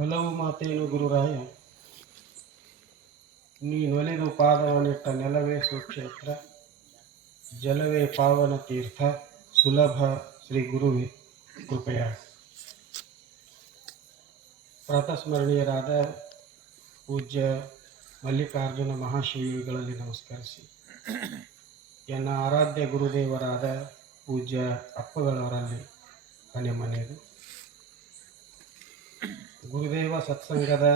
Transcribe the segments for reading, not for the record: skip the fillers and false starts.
ಹಲವು ಮಾತೇನು ಗುರುರಾಯ, ನೀನೊಲಿದು ಪಾದವನಿಟ್ಟ ನೆಲವೇ ಸುಕ್ಷೇತ್ರ, ಜಲವೇ ಪಾವನ ತೀರ್ಥ, ಸುಲಭ ಶ್ರೀ ಗುರುವೇ ಕೃಪೆಯ. ಪ್ರಾತಸ್ಮರಣೀಯರಾದ ಪೂಜ್ಯ ಮಲ್ಲಿಕಾರ್ಜುನ ಮಹಾಶಿವಗಳಲ್ಲಿ ನಮಸ್ಕರಿಸಿ, ಎನ್ನ ಆರಾಧ್ಯ ಗುರುದೇವರಾದ ಪೂಜ್ಯ ಅಪ್ಪಗಳವರಲ್ಲಿ ಮನೆ ಮನೆಯದು. ಗುರುದೇವ ಸತ್ಸಂಗದ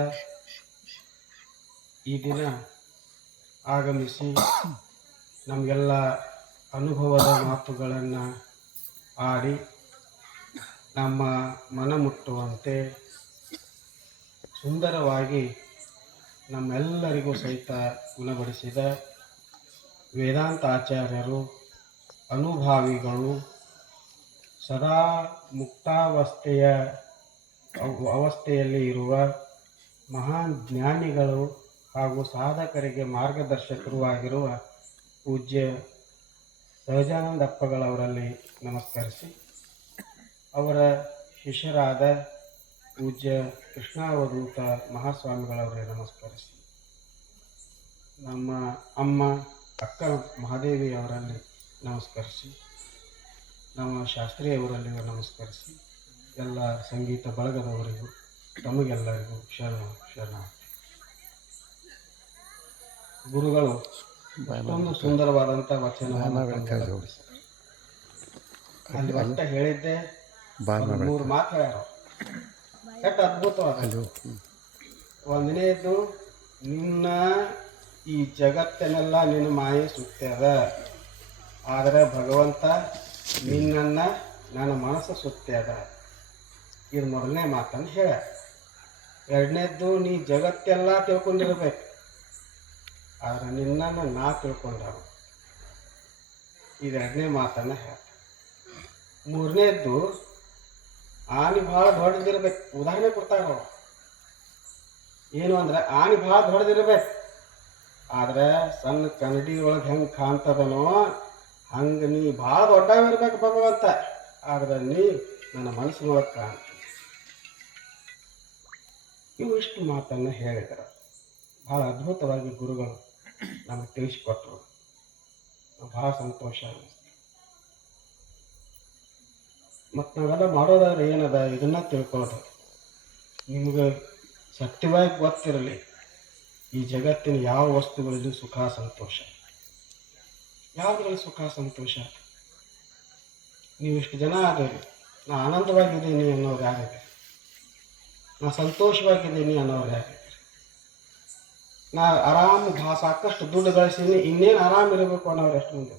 ಈ ದಿನ ಆಗಮಿಸಿ ನಮಗೆಲ್ಲ ಅನುಭವದ ಮಾತುಗಳನ್ನು ಆಡಿ ನಮ್ಮ ಮನ ಮುಟ್ಟುವಂತೆ ಸುಂದರವಾಗಿ ನಮ್ಮೆಲ್ಲರಿಗೂ ಸಹಿತ ಗುಣಪಡಿಸಿದ ವೇದಾಂತಾಚಾರ್ಯರು, ಅನುಭಾವಿಗಳು, ಸದಾ ಅವಸ್ಥೆಯಲ್ಲಿ ಇರುವ ಮಹಾನ್ ಜ್ಞಾನಿಗಳು ಹಾಗೂ ಸಾಧಕರಿಗೆ ಮಾರ್ಗದರ್ಶಕರು ಆಗಿರುವ ಪೂಜ್ಯ ಸಹಜಾನಂದಪ್ಪಗಳವರಲ್ಲಿ ನಮಸ್ಕರಿಸಿ, ಅವರ ಶಿಷ್ಯರಾದ ಪೂಜ್ಯ ಕೃಷ್ಣಾವಧೂತ ಮಹಾಸ್ವಾಮಿಗಳವರಿಗೆ ನಮಸ್ಕರಿಸಿ, ನಮ್ಮ ಅಮ್ಮ ಅಕ್ಕ ಮಹಾದೇವಿಯವರಲ್ಲಿ ನಮಸ್ಕರಿಸಿ, ನಮ್ಮ ಶಾಸ್ತ್ರಿಯವರಲ್ಲಿ ನಮಸ್ಕರಿಸಿ, ಎಲ್ಲ ಸಂಗೀತ ಬಳಗದವರಿಗೂ ತಮಗೆಲ್ಲರಿಗೂ ಶರಣ. ಗುರುಗಳು ಒಂದು ಸುಂದರವಾದಂಥ ವಚನವನ್ನು ಅಲ್ಲಿ ಒಟ್ಟ ಹೇಳಿದ್ದೆ 3 ಮಾತು ಹೇಳ್ಯಾರ. ಎಷ್ಟು ಅದ್ಭುತವಾದ. ಒಂದನೇದು, ನಿನ್ನ ಈ ಜಗತ್ತನ್ನೆಲ್ಲ ನಿನ್ನ ಮಾಯೆ ಸುತ್ತ್ಯದ, ಆದರೆ ಭಗವಂತ ನಿನ್ನನ್ನು ನನ್ನ ಮನಸ್ಸು ಸುತ್ತ್ಯದ. ಇದು ಮೊದಲನೇ ಮಾತನ್ನು ಹೇಳ. ಎರಡನೇದ್ದು, ನೀ ಜಗತ್ತೆಲ್ಲ ತಿಳ್ಕೊಂಡಿರ್ಬೇಕು, ಆದರೆ ನಿನ್ನನ್ನು ನಾ ತಿಳ್ಕೊಂಡವ. ಇದು ಎರಡನೇ ಮಾತನ್ನು ಹೇಳ. ಮೂರನೇದ್ದು, ಆನೆ ಭಾಳ ದೊಡ್ಡದಿರ್ಬೇಕು. ಉದಾಹರಣೆ ಕೊಡ್ತಾರ ಏನು ಅಂದ್ರೆ, ಆನೆ ಭಾಳ ದೊಡ್ಡದಿರ್ಬೇಕು, ಆದ್ರೆ ಸಣ್ಣ ಕನ್ನಡಿ ಒಳಗೆ ಹೆಂಗೆ ಕಾಣ್ತದನೋ ಹಂಗೆ ನೀ ಭಾಳ ದೊಡ್ಡವಿರ್ಬೇಕು ಭಗವಂತ, ಆದ್ರೆ ನೀ ನನ್ನ ಮನಸ್ಸಿನೊಳಗೆ ಕಾಣ್ತ. ಇವು ಇಷ್ಟು ಮಾತನ್ನು ಹೇಳಿದರು. ಭಾಳ ಅದ್ಭುತವಾಗಿ ಗುರುಗಳು ನಮಗೆ ತಿಳಿಸಿಕೊಟ್ರು. ಭಾಳ ಸಂತೋಷ ಅನ್ನಿಸ್ತು. ಮತ್ತು ನಾವೆಲ್ಲ ಮಾಡೋದಾದ್ರೆ ಏನದ, ಇದನ್ನ ತಿಳ್ಕೊಳ್ಳೋದು. ನಿಮ್ಗೆ ಸತ್ಯವಾಗಿ ಗೊತ್ತಿರಲಿ, ಈ ಜಗತ್ತಿನ ಯಾವ ವಸ್ತುಗಳಲ್ಲಿ ಸುಖ ಸಂತೋಷ, ಯಾವುದ್ರಲ್ಲಿ ಸುಖ ಸಂತೋಷ. ನೀವು ಇಷ್ಟು ಜನ ಆದೇರಿ, ನಾ ಆನಂದವಾಗಿದ್ದೀನಿ ಅನ್ನೋರು ಯಾರಿದೆ? ನಾ ಸಂತೋಷವಾಗಿದ್ದೀನಿ ಅನ್ನೋರು ಯಾರಿದೆ? ನಾ ಸಾಕಷ್ಟು ದುಡ್ಡು ಗಳಿಸೀನಿ, ಇನ್ನೇನು ಆರಾಮಿರಬೇಕು ಅನ್ನೋರು ಎಷ್ಟು ಮಂದಿ?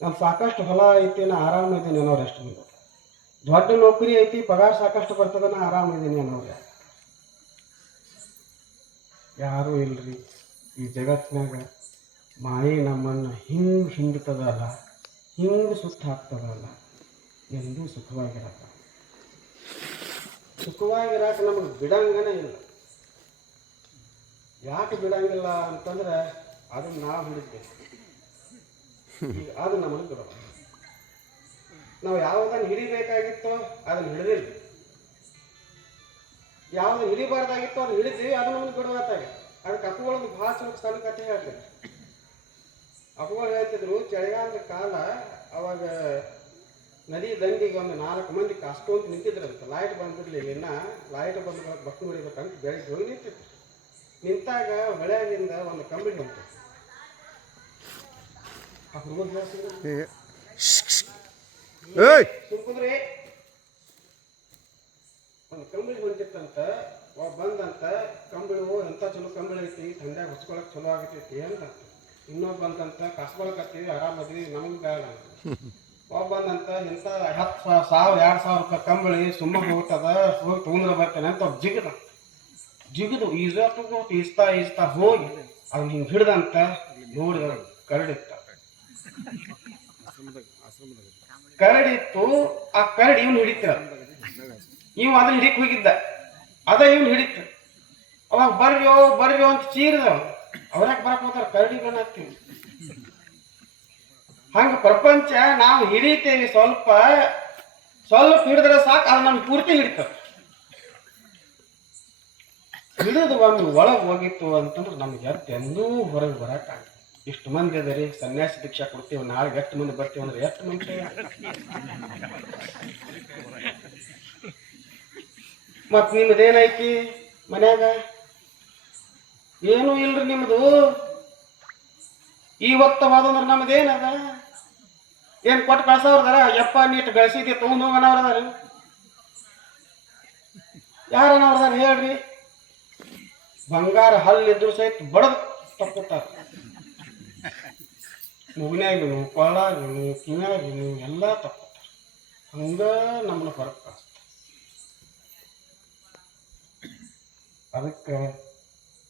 ನಾನು ಸಾಕಷ್ಟು ಹೊಲ ಐತಿ, ನಾ ಆರಾಮಿದ್ದೀನಿ ಅನ್ನೋರು ಎಷ್ಟು ಮಂದಿ? ದೊಡ್ಡ ನೌಕರಿ ಐತಿ, ಪಗಾರ ಸಾಕಷ್ಟು ಬರ್ತದೆ, ನಾ ಆರಾಮಿದ್ದೀನಿ ಅನ್ನೋರು ಯಾರೂ ಇಲ್ರಿ. ಈ ಜಗತ್ತಿನಾಗ ಮಾಯೆ ನಮ್ಮನ್ನು ಹಿಂಗೆ ಹಿಂಡ್ತದಲ್ಲ, ಹಿಂಗೆ ಸುತ್ತ ಹಾಕ್ತದಲ್ಲ, ಎಂದೂ ಸುಖವಾಗಿರಲ್ಲ. ಸುಖವಾಗಿರಾಕ ನಮಗೆ ಬಿಡಂಗನೇ ಇಲ್ಲ. ಯಾಕೆ ಬಿಡಂಗಿಲ್ಲ ಅಂತಂದ್ರೆ, ಅದನ್ನು ನಾವು ಹಿಡಿದ್ಬೇಕು. ಈಗ ಅದು ನಮಗೆ ಬಿಡೋದು. ನಾವು ಯಾವುದನ್ನು ಹಿಡಿಬೇಕಾಗಿತ್ತೋ ಅದನ್ನು ಹಿಡಿದಿಲ್ಲ, ಯಾವ್ದು ಹಿಡಿಬಾರ್ದಾಗಿತ್ತೋ ಅದು ಹಿಡಿದ್ವಿ, ಅದು ನಮ್ಗೆ ಬಿಡುವತ್ತಾಗ. ಅದಕ್ಕೆ ಅಪ್ಪುಗಳೊಂದು ಭಾಳ ಸಣ್ಣ ಕಥೆ ಹೇಳ್ತಿದ್ರು. ಅಪ್ಪುಗಳು ಹೇಳ್ತಿದ್ರು, ಚಳಿಗಾಲದ ಕಾಲ ಅವಾಗ ನದಿ ದಂಡಿಗೆ ಒಂದು 4 ಮಂದಿ ಕಾಸ್ಕೊಂತ ನಿಂತಿದ್ರಂತ. ಲೈಟ್ ಬಂದ್ಬಿಡ್ಲಿಲ್ಲ, ಇನ್ನ ಲೈಟ್ ಬಂದ ಬಸ್ ಹೊಡಿಬೇಕಂತ ಬೆಳಗ್ಗೆ ಹೋಗಿ ನಿಂತಿದ್ರು. ನಿಂತಾಗ ಹೊಳೆಯಾಗಿಂದ ಒಂದು ಕಂಬಳಿ ಬಂತು. ಆ ಹುಡುಗರು ಹೇಳ್ತಿದ್ರು, ಸುಂಕುದ್ರಿ ಒಂದು ಕಂಬಳಿ ಹೊಂಟಿತ್ತಂತ. ಬಂದಂತ ಕಂಬಳಿ, ಎಂತ ಚಲೋ ಕಂಬಳಿ ಐತಿ, ಥಂಡ್ಯಾಗ ಹೊಚ್ಕೊಳಕ್ ಚಲೋ ಆಗತೈತಿ ಅಂತ. ಇನ್ನೊಬ್ಬ ಬಂದಂತ ಕಸ್ಕೊಳಕತ್ತೀವಿ, ಆರಾಮದ್ವಿ, ನಮ್ಗೆ ಬೇಡ ಅಂತ. ಒಬ್ಬ ಬಂದಂತ ಇಂಥ 10,000-2,000 ರೂಪಾಯಿ ಕಂಬಳಿ ಸುಮ್ಮ ಹೋಗ್ತದ, ಹೋಗಿ ತೊಗೊಂಡ್ರೆ ಬರ್ತೇನೆ ಅಂತ ಜಿಗಿದು ಈಸ್ತಾ ಹೋಗಿ ಅವ್ನು ಹಿಂಗೆ ಹಿಡ್ದಂತ ನೋಡಿದ ಕರಡಿತ್ತ. ಕರಡಿತ್ತು. ಆ ಕರಡಿ ಇವನು ಹಿಡಿತ, ಇವ್ ಅದನ್ನ ಹಿಡಿಕ್ ಹೋಗಿದ್ದ, ಅದ ಇವನು ಹಿಡಿತ. ಅವಾಗ ಬರ್ರಿ ಅಂತ ಚೀರಿದ. ಅವ್ರ್ಯಾಕೆ ಬರಕ್ ಹೋಗ್ತಾರ, ಕರಡಿ ಹಾಕ್ತೀವಿ. ಹಂಗ ಪ್ರಪಂಚ ನಾವು ಹಿಡಿತೇವಿ, ಸ್ವಲ್ಪ ಹಿಡಿದ್ರೆ ಸಾಕು, ಅದು ನಮ್ಗೆ ಪೂರ್ತಿ ಹಿಡಿತದೆ. ಹಿಡಿದು ಒಮ್ಮೆ ಒಳಗೆ ಹೋಗಿತ್ತು ಅಂತಂದ್ರೆ ನಮ್ಗೆ ಎಂದೂ ಹೊರಗೆ ಬರಕ್ಕಾಗ. ಇಷ್ಟು ಮಂದಿ ಅದರಿ ಸನ್ಯಾಸಿ ದೀಕ್ಷಾ ಕೊಡ್ತೀವಿ, ನಾಳೆ ಎಷ್ಟು ಮಂದಿ ಬರ್ತೀವಿ ಅಂದ್ರೆ ಎಷ್ಟು ಮಂದಿ. ಮತ್ ನಿಮ್ದೇನೈತಿ ಮನ್ಯಾಗ? ಏನೂ ಇಲ್ರಿ ನಿಮ್ದು. ಇವತ್ತವಾದಂದ್ರೆ ನಮ್ದೇನದ? ಏನ್ ಕೊಟ್ಟು ಕಳ್ಸವ್ರದಾರ? ಯಪ್ಪ ನೀಟ್ ಗಳಿಸಿದ್ದೆ ತಗೊಂಡ್ ಹೋಗನವ್ರದಾರ? ಯಾರನವ್ರದಾರ ಹೇಳ್ರಿ? ಬಂಗಾರ ಹಲ್ಲಿದ್ರು ಸಹಿತ ಬಡದ್ ತಪ್ಪುತ್ತಾರ. ಮುಗಿನಾಗಿನು ಕೊಳ್ಳಾಗಿನು ಕಿವ್ಯಾಗಿನು ಎಲ್ಲ ತಪ್ಪುತ್ತಾರ. ಹಂಗ ನಮ್ಮನ್ನ ಹೊರಗೆ ಕಳಿಸ್ತಾರೆ. ಅದಕ್ಕೆ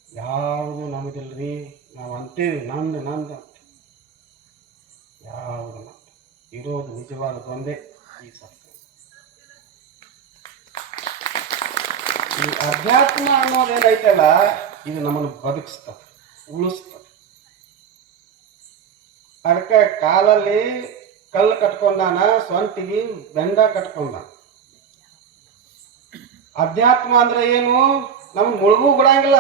ಯಾವುದು ನಮಗಿಲ್ರಿ, ನಾವು ಅಂತೇವಿ ನಂದು ನಂದು ಅಂತ. ಯಾವುದು ನಮ್ದು ಇರೋದು ನಿಜವಾದದ್ದು ಒಂದೇ ಈ ಸತ್ಯ. ಈ ಅಧ್ಯಾತ್ಮ ಅನ್ನೋದೇನೈತಲ್ಲ, ಇದು ನಮ್ಮನ್ನು ಬದುಕಿಸ್ತದೆ, ಉಳಿಸ್ತದೆ. ಅದಕ್ಕೆ ಕಾಲಲ್ಲಿ ಕಲ್ಲು ಕಟ್ಕೊಂಡಾನ, ಸ್ವಂತಿಗೆ ದಂಡ ಕಟ್ಕೊಂಡಾನ. ಅಧ್ಯಾತ್ಮ ಅಂದ್ರೆ ಏನು? ನಮ್ಗೆ ಮುಳುಗು ಬಿಡಂಗಿಲ್ಲ.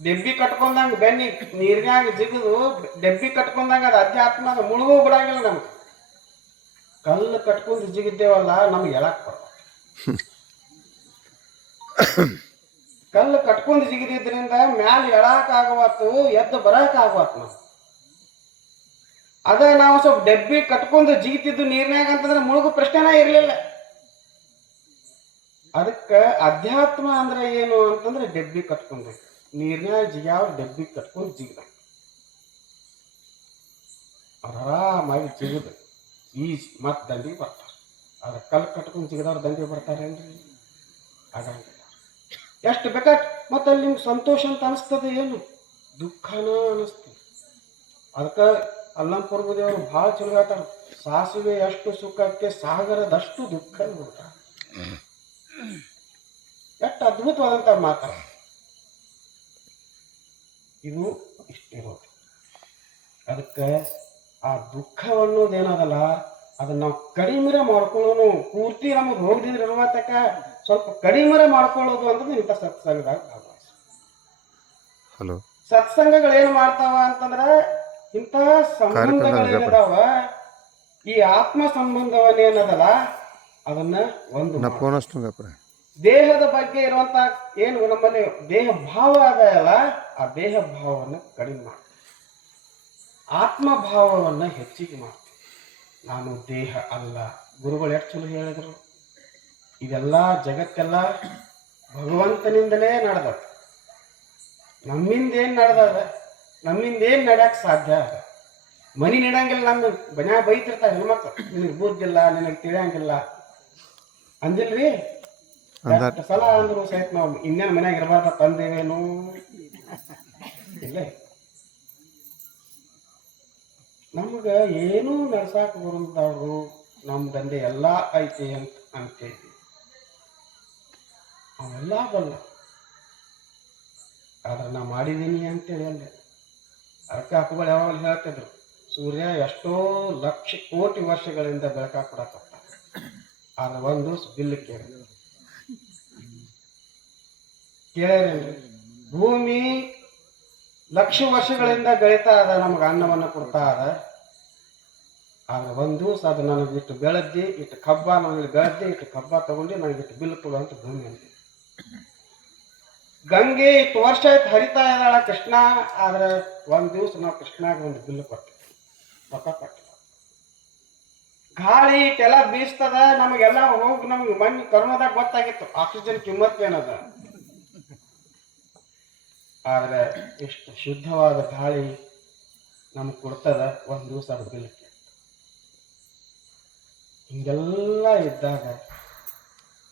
ಡೆಬ್ಬಿ ಕಟ್ಕೊಂಡಂಗ ಬೆನ್ನಿ ನೀರಿನಾಗ ಜಿಗಿದು ಡೆಬ್ಬಿ ಕಟ್ಕೊಂಡಂಗ ಅದು ಅಧ್ಯಾತ್ಮ. ಅದು ಮುಳುಗು ಬಿಡಂಗಿಲ್ಲ. ನಮ್ಗೆ ಕಲ್ಲು ಕಟ್ಕೊಂಡು ಜಿಗಿದ್ದೇವಲ್ಲ, ನಮ್ಗೆ ಎಳಕ್ ಬರ. ಕಲ್ಲು ಕಟ್ಕೊಂಡು ಜಿಗಿದಿದ್ರಿಂದ ಮ್ಯಾಲ ಎಳಾಕ್ ಆಗವತ್ತು, ಎದ್ದು ಬರಕ್ ಆಗವತ್ತು. ನಾವು ಅದ ನಾವು ಸ್ವಲ್ಪ ಡೆಬ್ಬಿ ಕಟ್ಕೊಂಡು ಜಿಗಿತಿದ್ದು ನೀರಿನಾಗ ಅಂತಂದ್ರೆ ಮುಳುಗು ಪ್ರಶ್ನೆನ ಇರ್ಲಿಲ್ಲ. ಅದಕ್ಕೆ ಅಧ್ಯಾತ್ಮ ಅಂದ್ರೆ ಏನು ಅಂತಂದ್ರೆ ಡೆಬ್ಬಿ ಕಟ್ಕೊಂಡು ನೀರಿನಾಗ ಜಿಗ್ಯಾವ ಡೆಬ್ಬಿ ಕಟ್ಕೊಂಡು ಜಿಗಿದ ಆರಾಮಾಗಿ ಜಿಗಿದು ಈಜಿ ಮತ್ ದಂಡಿಗೆ ಬರ್ತಾರೆ. ಅದ್ರ ಕಲ್ಲು ಕಟ್ಕೊಂಡು ಜಿಗಿದವ್ರು ದಂಡಿಗೆ ಬರ್ತಾರೇನ್ರಿ? ಆಗಂಗಿಲ್ಲ. ಎಷ್ಟು ಬೇಕಾಟ್ ಮತ್ತೆ ಅಲ್ಲಿ ನಿಮ್ಗೆ ಸಂತೋಷ ಅಂತ ಅನಿಸ್ತದೆ, ಏನು ದುಃಖನ ಅನಿಸ್ತದೆ. ಅದಕ್ಕೆ ಅಲ್ಲಂಪುರ ದೇವರು ಭಾಳ ಚಲೋ ಹೇಳ್ತಾರೆ, ಸಾಸಿವೆ ಎಷ್ಟು ಸುಖಕ್ಕೆ ಸಾಗರದಷ್ಟು ದುಃಖ ನೋಡ್ತಾರೆ. ಎಷ್ಟು ಅದ್ಭುತವಾದಂತ ಮಾತಾಡ. ಇದು ಇಷ್ಟಿರೋದು. ಅದಕ್ಕೆ ಆ ದುಃಖ ಅನ್ನೋದೇನದಲ್ಲ, ಅದನ್ನ ನಾವು ಕಡಿಮೆ ಮಾಡ್ಕೊಳ್ಳೋನು. ಪೂರ್ತಿ ನಮಗೆ ರೋಗದಿಂದ ಇರುವತಕ್ಕ ಸ್ವಲ್ಪ ಕಡಿಮೆ ಮಾಡ್ಕೊಳ್ಳೋದು ಅಂದ್ರೆ ಇಂಥ ಸತ್ಸಂಗದಾಗ ಭಾಗವಹಿಸ. ಹಲೋ, ಸತ್ಸಂಗಗಳೇನು ಮಾಡ್ತಾವ ಅಂತಂದ್ರ ಇಂತಹ ಸಂಬಂಧಗಳೇನದಾವ, ಈ ಆತ್ಮ ಸಂಬಂಧವನ್ನೇನದಲ್ಲ ಅದನ್ನ ಒಂದು ದೇಹದ ಬಗ್ಗೆ ಇರುವಂತ ಏನು ನಮ್ಮಲ್ಲಿ ದೇಹ ಭಾವ ಅದಲ್ಲ, ಆ ದೇಹ ಭಾವವನ್ನು ಕಡಿಮೆ ಮಾಡ್ತೀವಿ, ಆತ್ಮ ಭಾವವನ್ನು ಹೆಚ್ಚಿಗೆ ಮಾಡ್ತೀವಿ. ನಾನು ದೇಹ ಅಲ್ಲ. ಗುರುಗಳು ಎಷ್ಟು ಚಲೋ ಹೇಳಿದ್ರು. ಇದೆಲ್ಲ ಜಗತ್ತೆಲ್ಲ ಭಗವಂತನಿಂದಲೇ ನಡೆದ. ನಮ್ಮಿಂದ ಏನ್ ನಡೆದದ? ನಮ್ಮಿಂದ ಏನ್ ನಡ್ಯಾಕ್ ಸಾಧ್ಯ? ಮನಿ ನೀಡಂಗಿಲ್ಲ. ನಮ್ಮ ಮನ್ಯಾಗ ಬೈತಿರ್ತಾರೆ ಹೆಣ್ಮಕ್ಳು, ನಿನಗೆ ಬುದ್ಧಿಲ್ಲ, ನಿನಗೆ ತಿಳಿಯಂಗಿಲ್ಲ ಅಂದಿಲ್ರಿ. ಸಲ ಅಂದ್ರು ಸಹಿತ ನಾವು ಇನ್ನೇನು ಮನ್ಯಾಗ ಇರಬಾರ್ದ ತಂದೇವೇನು ಇಲ್ಲ. ನಮ್ಗ ಏನೂ ನಡ್ಸಾಕ ಬರುದವ್ರು ನಮ್ ದಂಧೆ ಎಲ್ಲಾ ಐತಿ ಅಂತ ಅಂತೇವಿ. ಅವೆಲ್ಲ ಬಲ್ಲ. ಆದ್ರೆ ನಾ ಮಾಡಿದೀನಿ ಅಂತೇಳಿ ಅಲ್ಲ. ಅದಕ್ಕೆ ಹಕ್ಕುಗಳು ಯಾವಾಗಲೂ ಹೇಳ್ತಿದ್ರು, ಸೂರ್ಯ ಎಷ್ಟೋ ಲಕ್ಷ ಕೋಟಿ ವರ್ಷಗಳಿಂದ ಬೆಳಕಾಗ ಕೊಡಕತ್ತ, ಆದ್ರೆ ಒಂದು ಬಿಲ್ಲು ಕೇಳಿದ್ರು. ಕೇಳೇನ್ರಿ? ಭೂಮಿ ಲಕ್ಷ ವರ್ಷಗಳಿಂದ ಬೆಳೀತಾ ಅದ, ನಮ್ಗೆ ಅನ್ನವನ್ನು ಕೊಡ್ತಾ ಅದ. ಆದ್ರೆ ಒಂದು ದಿವಸ ಅದು ನನಗೆ ಇಟ್ಟು ಬೆಳೆದ್ದಿ, ಇಟ್ಟು ಕಬ್ಬ ನನಗೆ ಬೆಳೆದ್ದಿ, ಇಟ್ಟು ಕಬ್ಬ ತಗೊಂಡು ನನಗೆ ಇಟ್ಟು ಬಿಲ್ಲು ಕೊಡುವಂತ ಭೂಮಿ ಅಂತ. ಗಂಗೆ ಇಷ್ಟು ವರ್ಷ ಆಯ್ತು ಹರಿತಾ ಇದ್ದಾಳ ಕೃಷ್ಣ, ಆದ್ರೆ ಒಂದ್ ದಿವಸ ನಾವು ಕೃಷ್ಣಾಗ ಒಂದು ಬಿಲ್ಲು ಕೊಡ್ತೀವಿ, ರೊಕ್ಕ ಕೊಟ್ಟಿಲ್ಲ. ಗಾಳಿ ಇಟ್ಟೆಲ್ಲ ಬೀಸ್ತದ, ನಮಗೆಲ್ಲ ಹೋಗಿ ನಮ್ಗೆ ಮಣ್ಣು ಕರೋನಾದಾಗ ಗೊತ್ತಾಗಿತ್ತು ಆಕ್ಸಿಜನ್ ಕಿಮ್ಮತ್ ಏನದ. ಆದ್ರೆ ಎಷ್ಟು ಶುದ್ಧವಾದ ಗಾಳಿ ನಮ್ಗೆ ಕೊಡ್ತದ, ಒಂದ್ ದಿವಸ ಅದು ಬಿಲ್. ಹಿಂಗೆಲ್ಲ ಇದ್ದಾಗ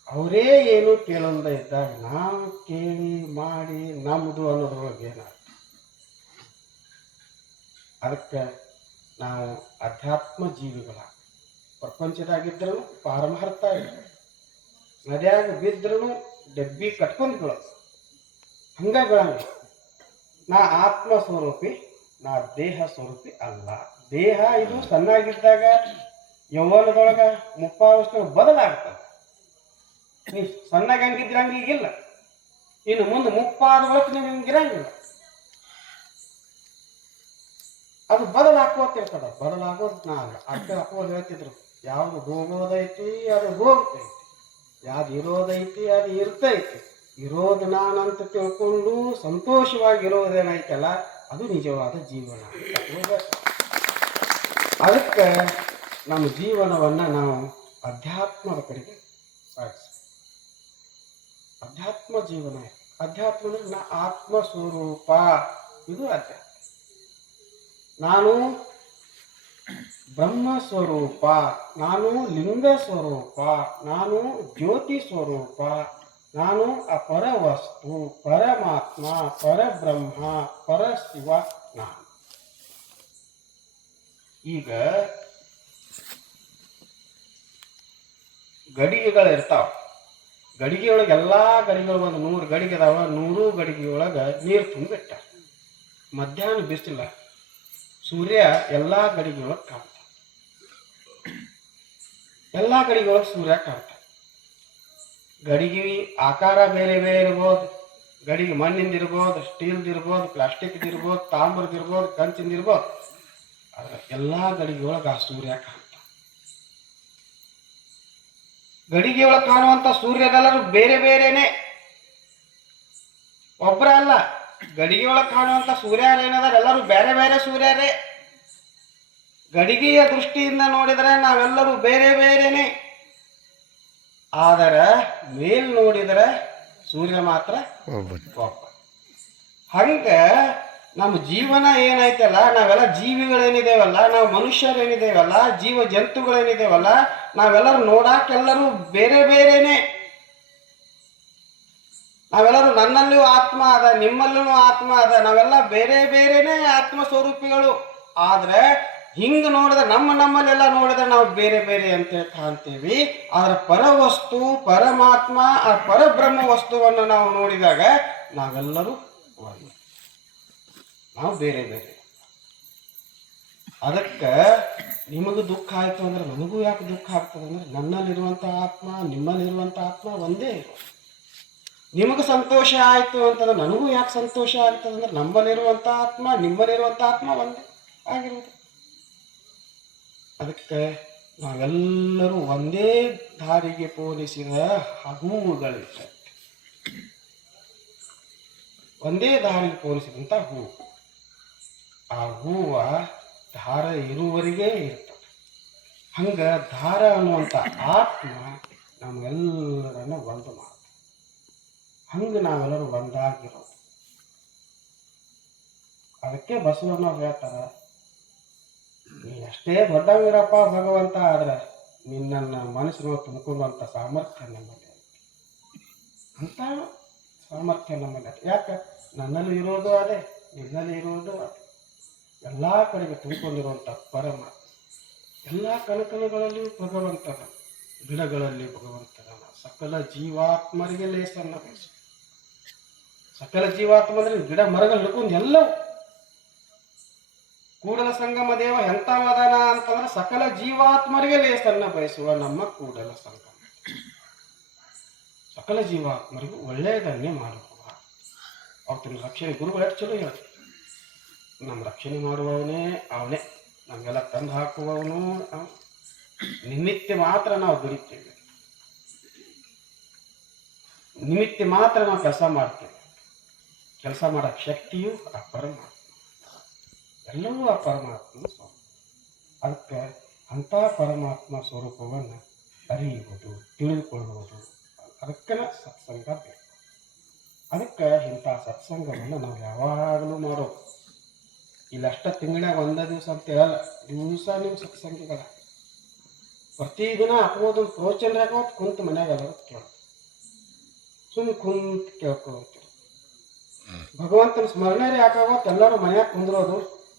ಅವರೇ ಏನು ಕೇಳಲ್ದ ಇದ್ದಾಗ ನಾವು ಕೇಳಿ ಮಾಡಿ ನಮ್ದು ಅನ್ನೋದ್ರೊಳಗೆ ಏನ. ಅದಕ್ಕೆ ನಾವು ಅಧ್ಯಾತ್ಮ ಜೀವಿಗಳ ಪ್ರಪಂಚದಾಗಿದ್ರು ಪಾರಮಾರ್ಥ ಇಲ್ಲ. ನದ್ಯಾಗ ಬಿದ್ರೂ ಡೆಬ್ಬಿ ಕಟ್ಕೊಂಡು ಬೀಳೋದು, ಹಂಗ ಬೀಳಂಗಿಲ್ಲ. ನಾ ಆತ್ಮ ಸ್ವರೂಪಿ, ನಾ ದೇಹ ಸ್ವರೂಪಿ ಅಲ್ಲ. ದೇಹ ಇದು ಸಣ್ಣಾಗಿದ್ದಾಗ ಯೌವನದೊಳಗ ಮುಪ್ಪಾವಸ್ಥೆ ಬದಲಾಗ್ತದೆ. ನೀವು ಸಣ್ಣಗೆ ಹಂಗಿದ್ರೆ ಹಂಗೀಗಿಲ್ಲ. ಇನ್ನು ಮುಂದೆ ಮುಪ್ಪಾದ ಬಳಕ ನೀವು ಹಿಂಗಿರಂಗಿಲ್ಲ. ಅದು ಬದಲಾಕೋತಿರ್ತದ, ಬದಲಾಗೋದು ನಾ ಅಲ್ಲ. ಅಕ್ಕ ಅಪ್ಪೋದು ಹೇಳ್ತಿದ್ರು, ಯಾವ್ದು ಹೋಗೋದೈತಿ ಅದು ಹೋಗ್ತೈತಿ, ಯಾವ್ದು ಇರೋದೈತಿ ಅದು ಇರ್ತೈತಿ. ಇರೋದು ನಾನಂತ ತಿಳ್ಕೊಂಡು ಸಂತೋಷವಾಗಿರೋದೇನೈತಲ್ಲ ಅದು ನಿಜವಾದ ಜೀವನ. ಅದಕ್ಕೆ ನಮ್ಮ ಜೀವನವನ್ನ ನಾವು ಅಧ್ಯಾತ್ಮದ ಕಡೆಗೆ ಸಾಗಿಸ. ಅಧ್ಯಾತ್ಮ ಜೀವನ, ಅಧ್ಯಾತ್ಮ ಅಂದ್ರೆ ನಾ ಆತ್ಮ ಸ್ವರೂಪ, ಇದು ಅಧ್ಯಾತ್ಮ. ನಾನು ಬ್ರಹ್ಮ ಸ್ವರೂಪ, ನಾನು ಲಿಂಗ ಸ್ವರೂಪ, ನಾನು ಜ್ಯೋತಿ ಸ್ವರೂಪ, ನಾನು ಅಪರ ವಸ್ತು, ಪರಮಾತ್ಮ, ಪರಬ್ರಹ್ಮ, ಪರಶಿವ ನಾನು. ಈಗ ಗಡಿಗೆಗಳಿರ್ತಾವ, ಗಡಿಗೆಯೊಳಗೆ ಎಲ್ಲಾ ಗಡಿಗೆಗಳು ಒಂದು 100 ಗಡಿಗೆ ಅದಾವ. 100 ಗಡಿಗೆಯೊಳಗೆ ನೀರು ತುಂಬಿಟ್ಟ. ಮಧ್ಯಾಹ್ನ ಬಿಸಿಲ, ಸೂರ್ಯ ಎಲ್ಲಾ ಗಡಿಗೆಯೊಳಗೆ ಕಾಣ್ತಾನೆ, ಎಲ್ಲಾ ಗಡಿಗೆಯೊಳಗೆ ಸೂರ್ಯ ಕಾಣ್ತಾನೆ. ಗಡಿಗೆ ಆಕಾರ ಬೇರೆ ಬೇರೆ ಇರ್ಬೋದು, ಗಡಿಗೆ ಮಣ್ಣಿಂದ ಇರ್ಬೋದು, ಸ್ಟೀಲ್ದು ಇರ್ಬೋದು, ಪ್ಲಾಸ್ಟಿಕ್ದು ಇರ್ಬೋದು, ತಾಮ್ರದ ಇರ್ಬೋದು, ಕಂಚಿಂದ ಇರ್ಬೋದು. ಆದ್ರೆ ಎಲ್ಲಾ ಗಡಿಗೆಯೊಳಗೆ ಆ ಸೂರ್ಯ ಕಾಣ್ತಾನೆ. ಗಡಿಗೆಯೊಳಗೆ ಕಾಣುವಂತ ಸೂರ್ಯರೆಲ್ಲರೂ ಬೇರೆ ಬೇರೆನೆ, ಒಬ್ಬರ ಅಲ್ಲ. ಗಡಿಗೆಯೊಳಗೆ ಕಾಣುವಂತ ಸೂರ್ಯರೇನದಾರ ಎಲ್ಲರೂ ಬೇರೆ ಬೇರೆ ಸೂರ್ಯರೇ. ಗಡಿಗೆಯ ದೃಷ್ಟಿಯಿಂದ ನೋಡಿದರೆ ನಾವೆಲ್ಲರೂ ಬೇರೆ ಬೇರೆನೆ. ಆದರೆ ಮೇಲ್ ನೋಡಿದರೆ ಸೂರ್ಯ ಮಾತ್ರ ಒಬ್ಬ. ಹಂಗ ನಮ್ಮ ಜೀವನ ಏನೈತಲ್ಲ, ನಾವೆಲ್ಲ ಜೀವಿಗಳೇನಿದೇವಲ್ಲ, ನಾವು ಮನುಷ್ಯರೇನಿದೇವಲ್ಲ, ಜೀವ ಜಂತುಗಳೇನಿದೇವಲ್ಲ, ನಾವೆಲ್ಲರೂ ನೋಡಾಕೆಲ್ಲರೂ ಬೇರೆ ಬೇರೆನೆ. ನಾವೆಲ್ಲರೂ ನನ್ನಲ್ಲಿಯೂ ಆತ್ಮ ಅದ, ನಿಮ್ಮಲ್ಲೂ ಆತ್ಮ ಅದ, ನಾವೆಲ್ಲ ಬೇರೆ ಬೇರೆನೆ ಆತ್ಮ ಸ್ವರೂಪಿಗಳು. ಆದ್ರೆ ಹಿಂಗ ನೋಡಿದ್ರೆ ನಮ್ಮಲ್ಲೆಲ್ಲ ನೋಡಿದ್ರೆ ನಾವು ಬೇರೆ ಬೇರೆ ಅಂತ ಕಾಣ್ತೀವಿ. ಆದ್ರೆ ಪರವಸ್ತು ಪರಮಾತ್ಮ, ಆ ಪರಬ್ರಹ್ಮ ವಸ್ತುವನ್ನು ನಾವು ನೋಡಿದಾಗ ನಾವೆಲ್ಲರೂ ಒಂದು, ನಾವು ಬೇರೆ ಬೇರೆ. ಅದಕ್ಕೆ ನಿಮಗೂ ದುಃಖ ಆಯ್ತು ಅಂದ್ರೆ ನನಗೂ ಯಾಕೆ ದುಃಖ ಆಗ್ತದೆ ಅಂದ್ರೆ, ನನ್ನಲ್ಲಿರುವಂತ ಆತ್ಮ ನಿಮ್ಮಲ್ಲಿರುವಂತ ಆತ್ಮ ಒಂದೇ ಇರೋದು. ನಿಮಗೆ ಸಂತೋಷ ಆಯ್ತು ಅಂತಂದ್ರೆ ನನಗೂ ಯಾಕೆ ಸಂತೋಷ ಆಗ್ತದೆ ಅಂದ್ರೆ, ನಮ್ಮಲ್ಲಿರುವಂತ ಆತ್ಮ ನಿಮ್ಮಲ್ಲಿರುವಂತ ಆತ್ಮ ಒಂದೇ ಆಗಿರುವುದು. ಅದಕ್ಕೆ ನಾವೆಲ್ಲರೂ ಒಂದೇ ದಾರಿಗೆ ಪೋಲಿಸಿದ ಹೂವುಗಳಿರ್ತವೆ, ಒಂದೇ ದಾರಿಗೆ ಪೋಲಿಸಿದಂತ ಹೂವು. ಆ ಹೂವ ದಾರ ಇರುವವರೆಗೆ ಇರ್ತದೆ. ಹಂಗ ದಾರ ಅನ್ನುವಂಥ ಆತ್ಮ ನಮ್ಗೆಲ್ಲರನ್ನ ಒಂದು ಮಾತು. ಹಂಗ ನಾವೆಲ್ಲರೂ ಒಂದಾಗಿರೋದು. ಅದಕ್ಕೆ ಬಸವಣ್ಣವ್ರು ಹೇಳ್ತಾರ, ನೀ ಎಷ್ಟೇ ದೊಡ್ಡವಿರಪ್ಪ ಭಗವಂತ, ಆದ್ರೆ ನಿನ್ನ ಮನಸ್ಸಿನ ತುಂಬಿಕೊಳ್ಳುವಂಥ ಸಾಮರ್ಥ್ಯ ನಮ್ಮಲ್ಲಿ, ಅಂತ ಸಾಮರ್ಥ್ಯ ನಮ್ಮಲ್ಲಿ. ಯಾಕೆ ನನ್ನಲ್ಲಿ ಇರೋದು ಅದೇ, ನಿನ್ನಲ್ಲಿ ಇರೋದು ಅದೇ, ಎಲ್ಲಾ ಕಡೆಗೆ ತುಂಬಿಕೊಂಡಿರುವಂಥ ಪರಮಾತ್ಮ. ಎಲ್ಲ ಕಣಕಣಗಳಲ್ಲಿಯೂ ಭಗವಂತನ, ಗಿಡಗಳಲ್ಲಿ ಭಗವಂತನ, ಸಕಲ ಜೀವಾತ್ಮರಿಗೆ ಲೇಸನ್ನ ಬಯಸು. ಸಕಲ ಜೀವಾತ್ಮ ಅಂದ್ರೆ ಗಿಡ ಮರಗಳು ಹಿಡ್ಕೊಂಡು ಎಲ್ಲವೂ. ಕೂಡಲ ಸಂಗಮ ದೇವ ಎಂತ ವದನ ಅಂತಂದ್ರೆ ಸಕಲ ಜೀವಾತ್ಮರಿಗೆ ಲೇಸನ್ನ ಬಯಸುವ ನಮ್ಮ ಕೂಡಲ ಸಂಗಮ. ಸಕಲ ಜೀವಾತ್ಮರಿಗೂ ಒಳ್ಳೆಯದನ್ನೇ ಮಾಡುವ. ಅವತ್ತಿನ ರಕ್ಷಣೆ ಗುರುಗಳು ಎಷ್ಟು ಚಲೋ ಹೇಳ್ತಾರೆ, ನಮ್ಮ ರಕ್ಷಣೆ ಮಾಡುವವನೇ ಅವನೇ, ನಮಗೆಲ್ಲ ತಂದು ಹಾಕುವವನು ನಿಮಿತ್ತ ಮಾತ್ರ ನಾವು ದುಡಿತೇವೆ, ನಿಮಿತ್ತ ಮಾತ್ರ ನಾವು ಕೆಲಸ ಮಾಡ್ತೇವೆ. ಕೆಲಸ ಮಾಡೋ ಶಕ್ತಿಯು ಆ ಪರಮಾತ್ಮ, ಎಲ್ಲವೂ ಆ ಪರಮಾತ್ಮನ ಸ್ವರೂಪ. ಅದಕ್ಕೆ ಅಂಥ ಪರಮಾತ್ಮ ಸ್ವರೂಪವನ್ನು ಅರಿಯುವುದು, ತಿಳಿದುಕೊಳ್ಳುವುದು, ಅದಕ್ಕೆ ಸತ್ಸಂಗ ಬೇಕು. ಅದಕ್ಕೆ ಇಂಥ ಸತ್ಸಂಗವನ್ನು ನಾವು ಯಾವಾಗಲೂ ಮಾಡೋದು. ಇಲ್ಲಷ್ಟ ತಿಂಗಳಾಗ ಒಂದೇ ದಿವಸ ಅಂತ ಹೇಳಲ್ಲ, ದಿವಸ ನೀವು ಸತ್ಸಂಗಿಗಳ ಪ್ರತಿದಿನ ಹಾಕೋದೊಂದು ಪ್ರೋಚನ ಆಗೋದು. ಕುಂತು ಮನ್ಯಾಗ ಎಲ್ಲರೂ ಕೇಳೋದು, ಸುಮ್ಮನೆ ಕುಂತು ಕೇಳ್ಕೊಳ್ತೀವಿ. ಭಗವಂತನ ಸ್ಮರಣೆ ಯಾಕಾಗೋದು, ಎಲ್ಲರೂ ಮನ್ಯಾಗ ಕುಂದ್ರೋದು,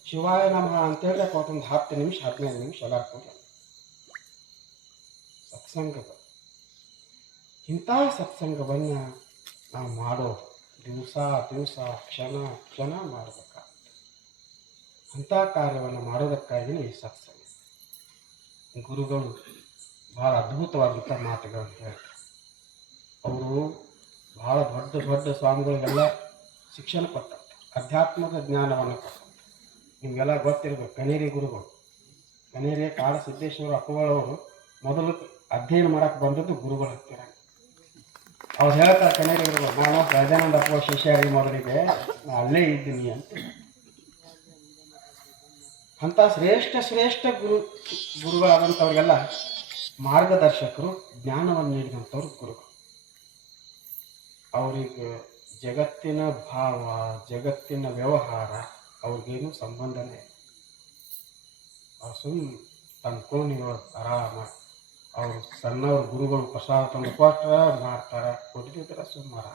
ಶಿವಾಯ ನಮಃ ಅಂತೇಳಿ ಯಾಕೋದೊಂದು 10 ನಿಮಿಷ 15 ನಿಮಿಷ ಎಲ್ಲ ಹಾಕೋದು ಸತ್ಸಂಗಗಳು. ಇಂಥ ಸತ್ಸಂಗವನ್ನು ನಾವು ಮಾಡೋದು ದಿವಸ ದಿವಸ ಕ್ಷಣ ಕ್ಷಣ ಮಾಡಬೇಕಾಗ್ತದೆ. ಅಂಥ ಕಾರ್ಯವನ್ನು ಮಾಡೋದಕ್ಕಾಗಿಯೇ ಈ ಸತ್ಸಂಗ. ಗುರುಗಳು ಬಹಳ ಅದ್ಭುತವಾದಂಥ ಮಾತುಗಳನ್ನು ಹೇಳ್ತಾರೆ. ಅವರು ಬಹಳ ದೊಡ್ಡ ದೊಡ್ಡ ಸ್ವಾಮಿಗಳಿಗೆಲ್ಲ ಶಿಕ್ಷಣ ಕೊಟ್ಟ, ಅಧ್ಯಾತ್ಮದ ಜ್ಞಾನವನ್ನು ಕೊಟ್ಟ. ನಿಮಗೆಲ್ಲ ಗೊತ್ತಿರಬೇಕು ಕನೇರಿ ಗುರುಗಳು, ಕನೇರಿ ಕಾಳ ಸಿದ್ದೇಶ್ವರ ಅಪ್ಪಗಳವರು ಮೊದಲು ಅಧ್ಯಯನ ಮಾಡಕ್ಕೆ ಬಂದದ್ದು ಗುರುಗಳು ಹತ್ತಿರ. ಅವ್ರು ಹೇಳ್ತಾರೆ ಕನೇರಿ ಗುರುಗಳು, ನಾನು ಸಹಜಾನಂದ ಅಪ್ಪಗಳ ಶಿಷ್ಯರಿಗೆ ಮೊದಲಿಗೆ ಅಲ್ಲೇ ಇದ್ದೀನಿ ಅಂತ. ಅಂಥ ಶ್ರೇಷ್ಠ ಶ್ರೇಷ್ಠ ಗುರುಗಳಾದಂಥವ್ರಿಗೆಲ್ಲ ಮಾರ್ಗದರ್ಶಕರು, ಜ್ಞಾನವನ್ನು ನೀಡಿದಂಥವ್ರು ಗುರುಗಳು. ಅವರಿಗೆ ಜಗತ್ತಿನ ಭಾವ, ಜಗತ್ತಿನ ವ್ಯವಹಾರ ಅವ್ರಿಗೇನು ಸಂಬಂಧನೇ ಇಲ್ಲ. ಅವ್ರು ಸುಮ್ಮನೆ ತಮ್ಮ ಕೋಣಿಗಳು ಆರಾಮ, ಅವರು ಸಣ್ಣವ್ರ ಗುರುಗಳು ಪ್ರಸಾದ ತಂದು ಕೊಟ್ಟರೆ ಮಾಡ್ತಾರೆ, ಕೊಟ್ಟಿದ್ರೆ ಸುಮ್ಮನೆ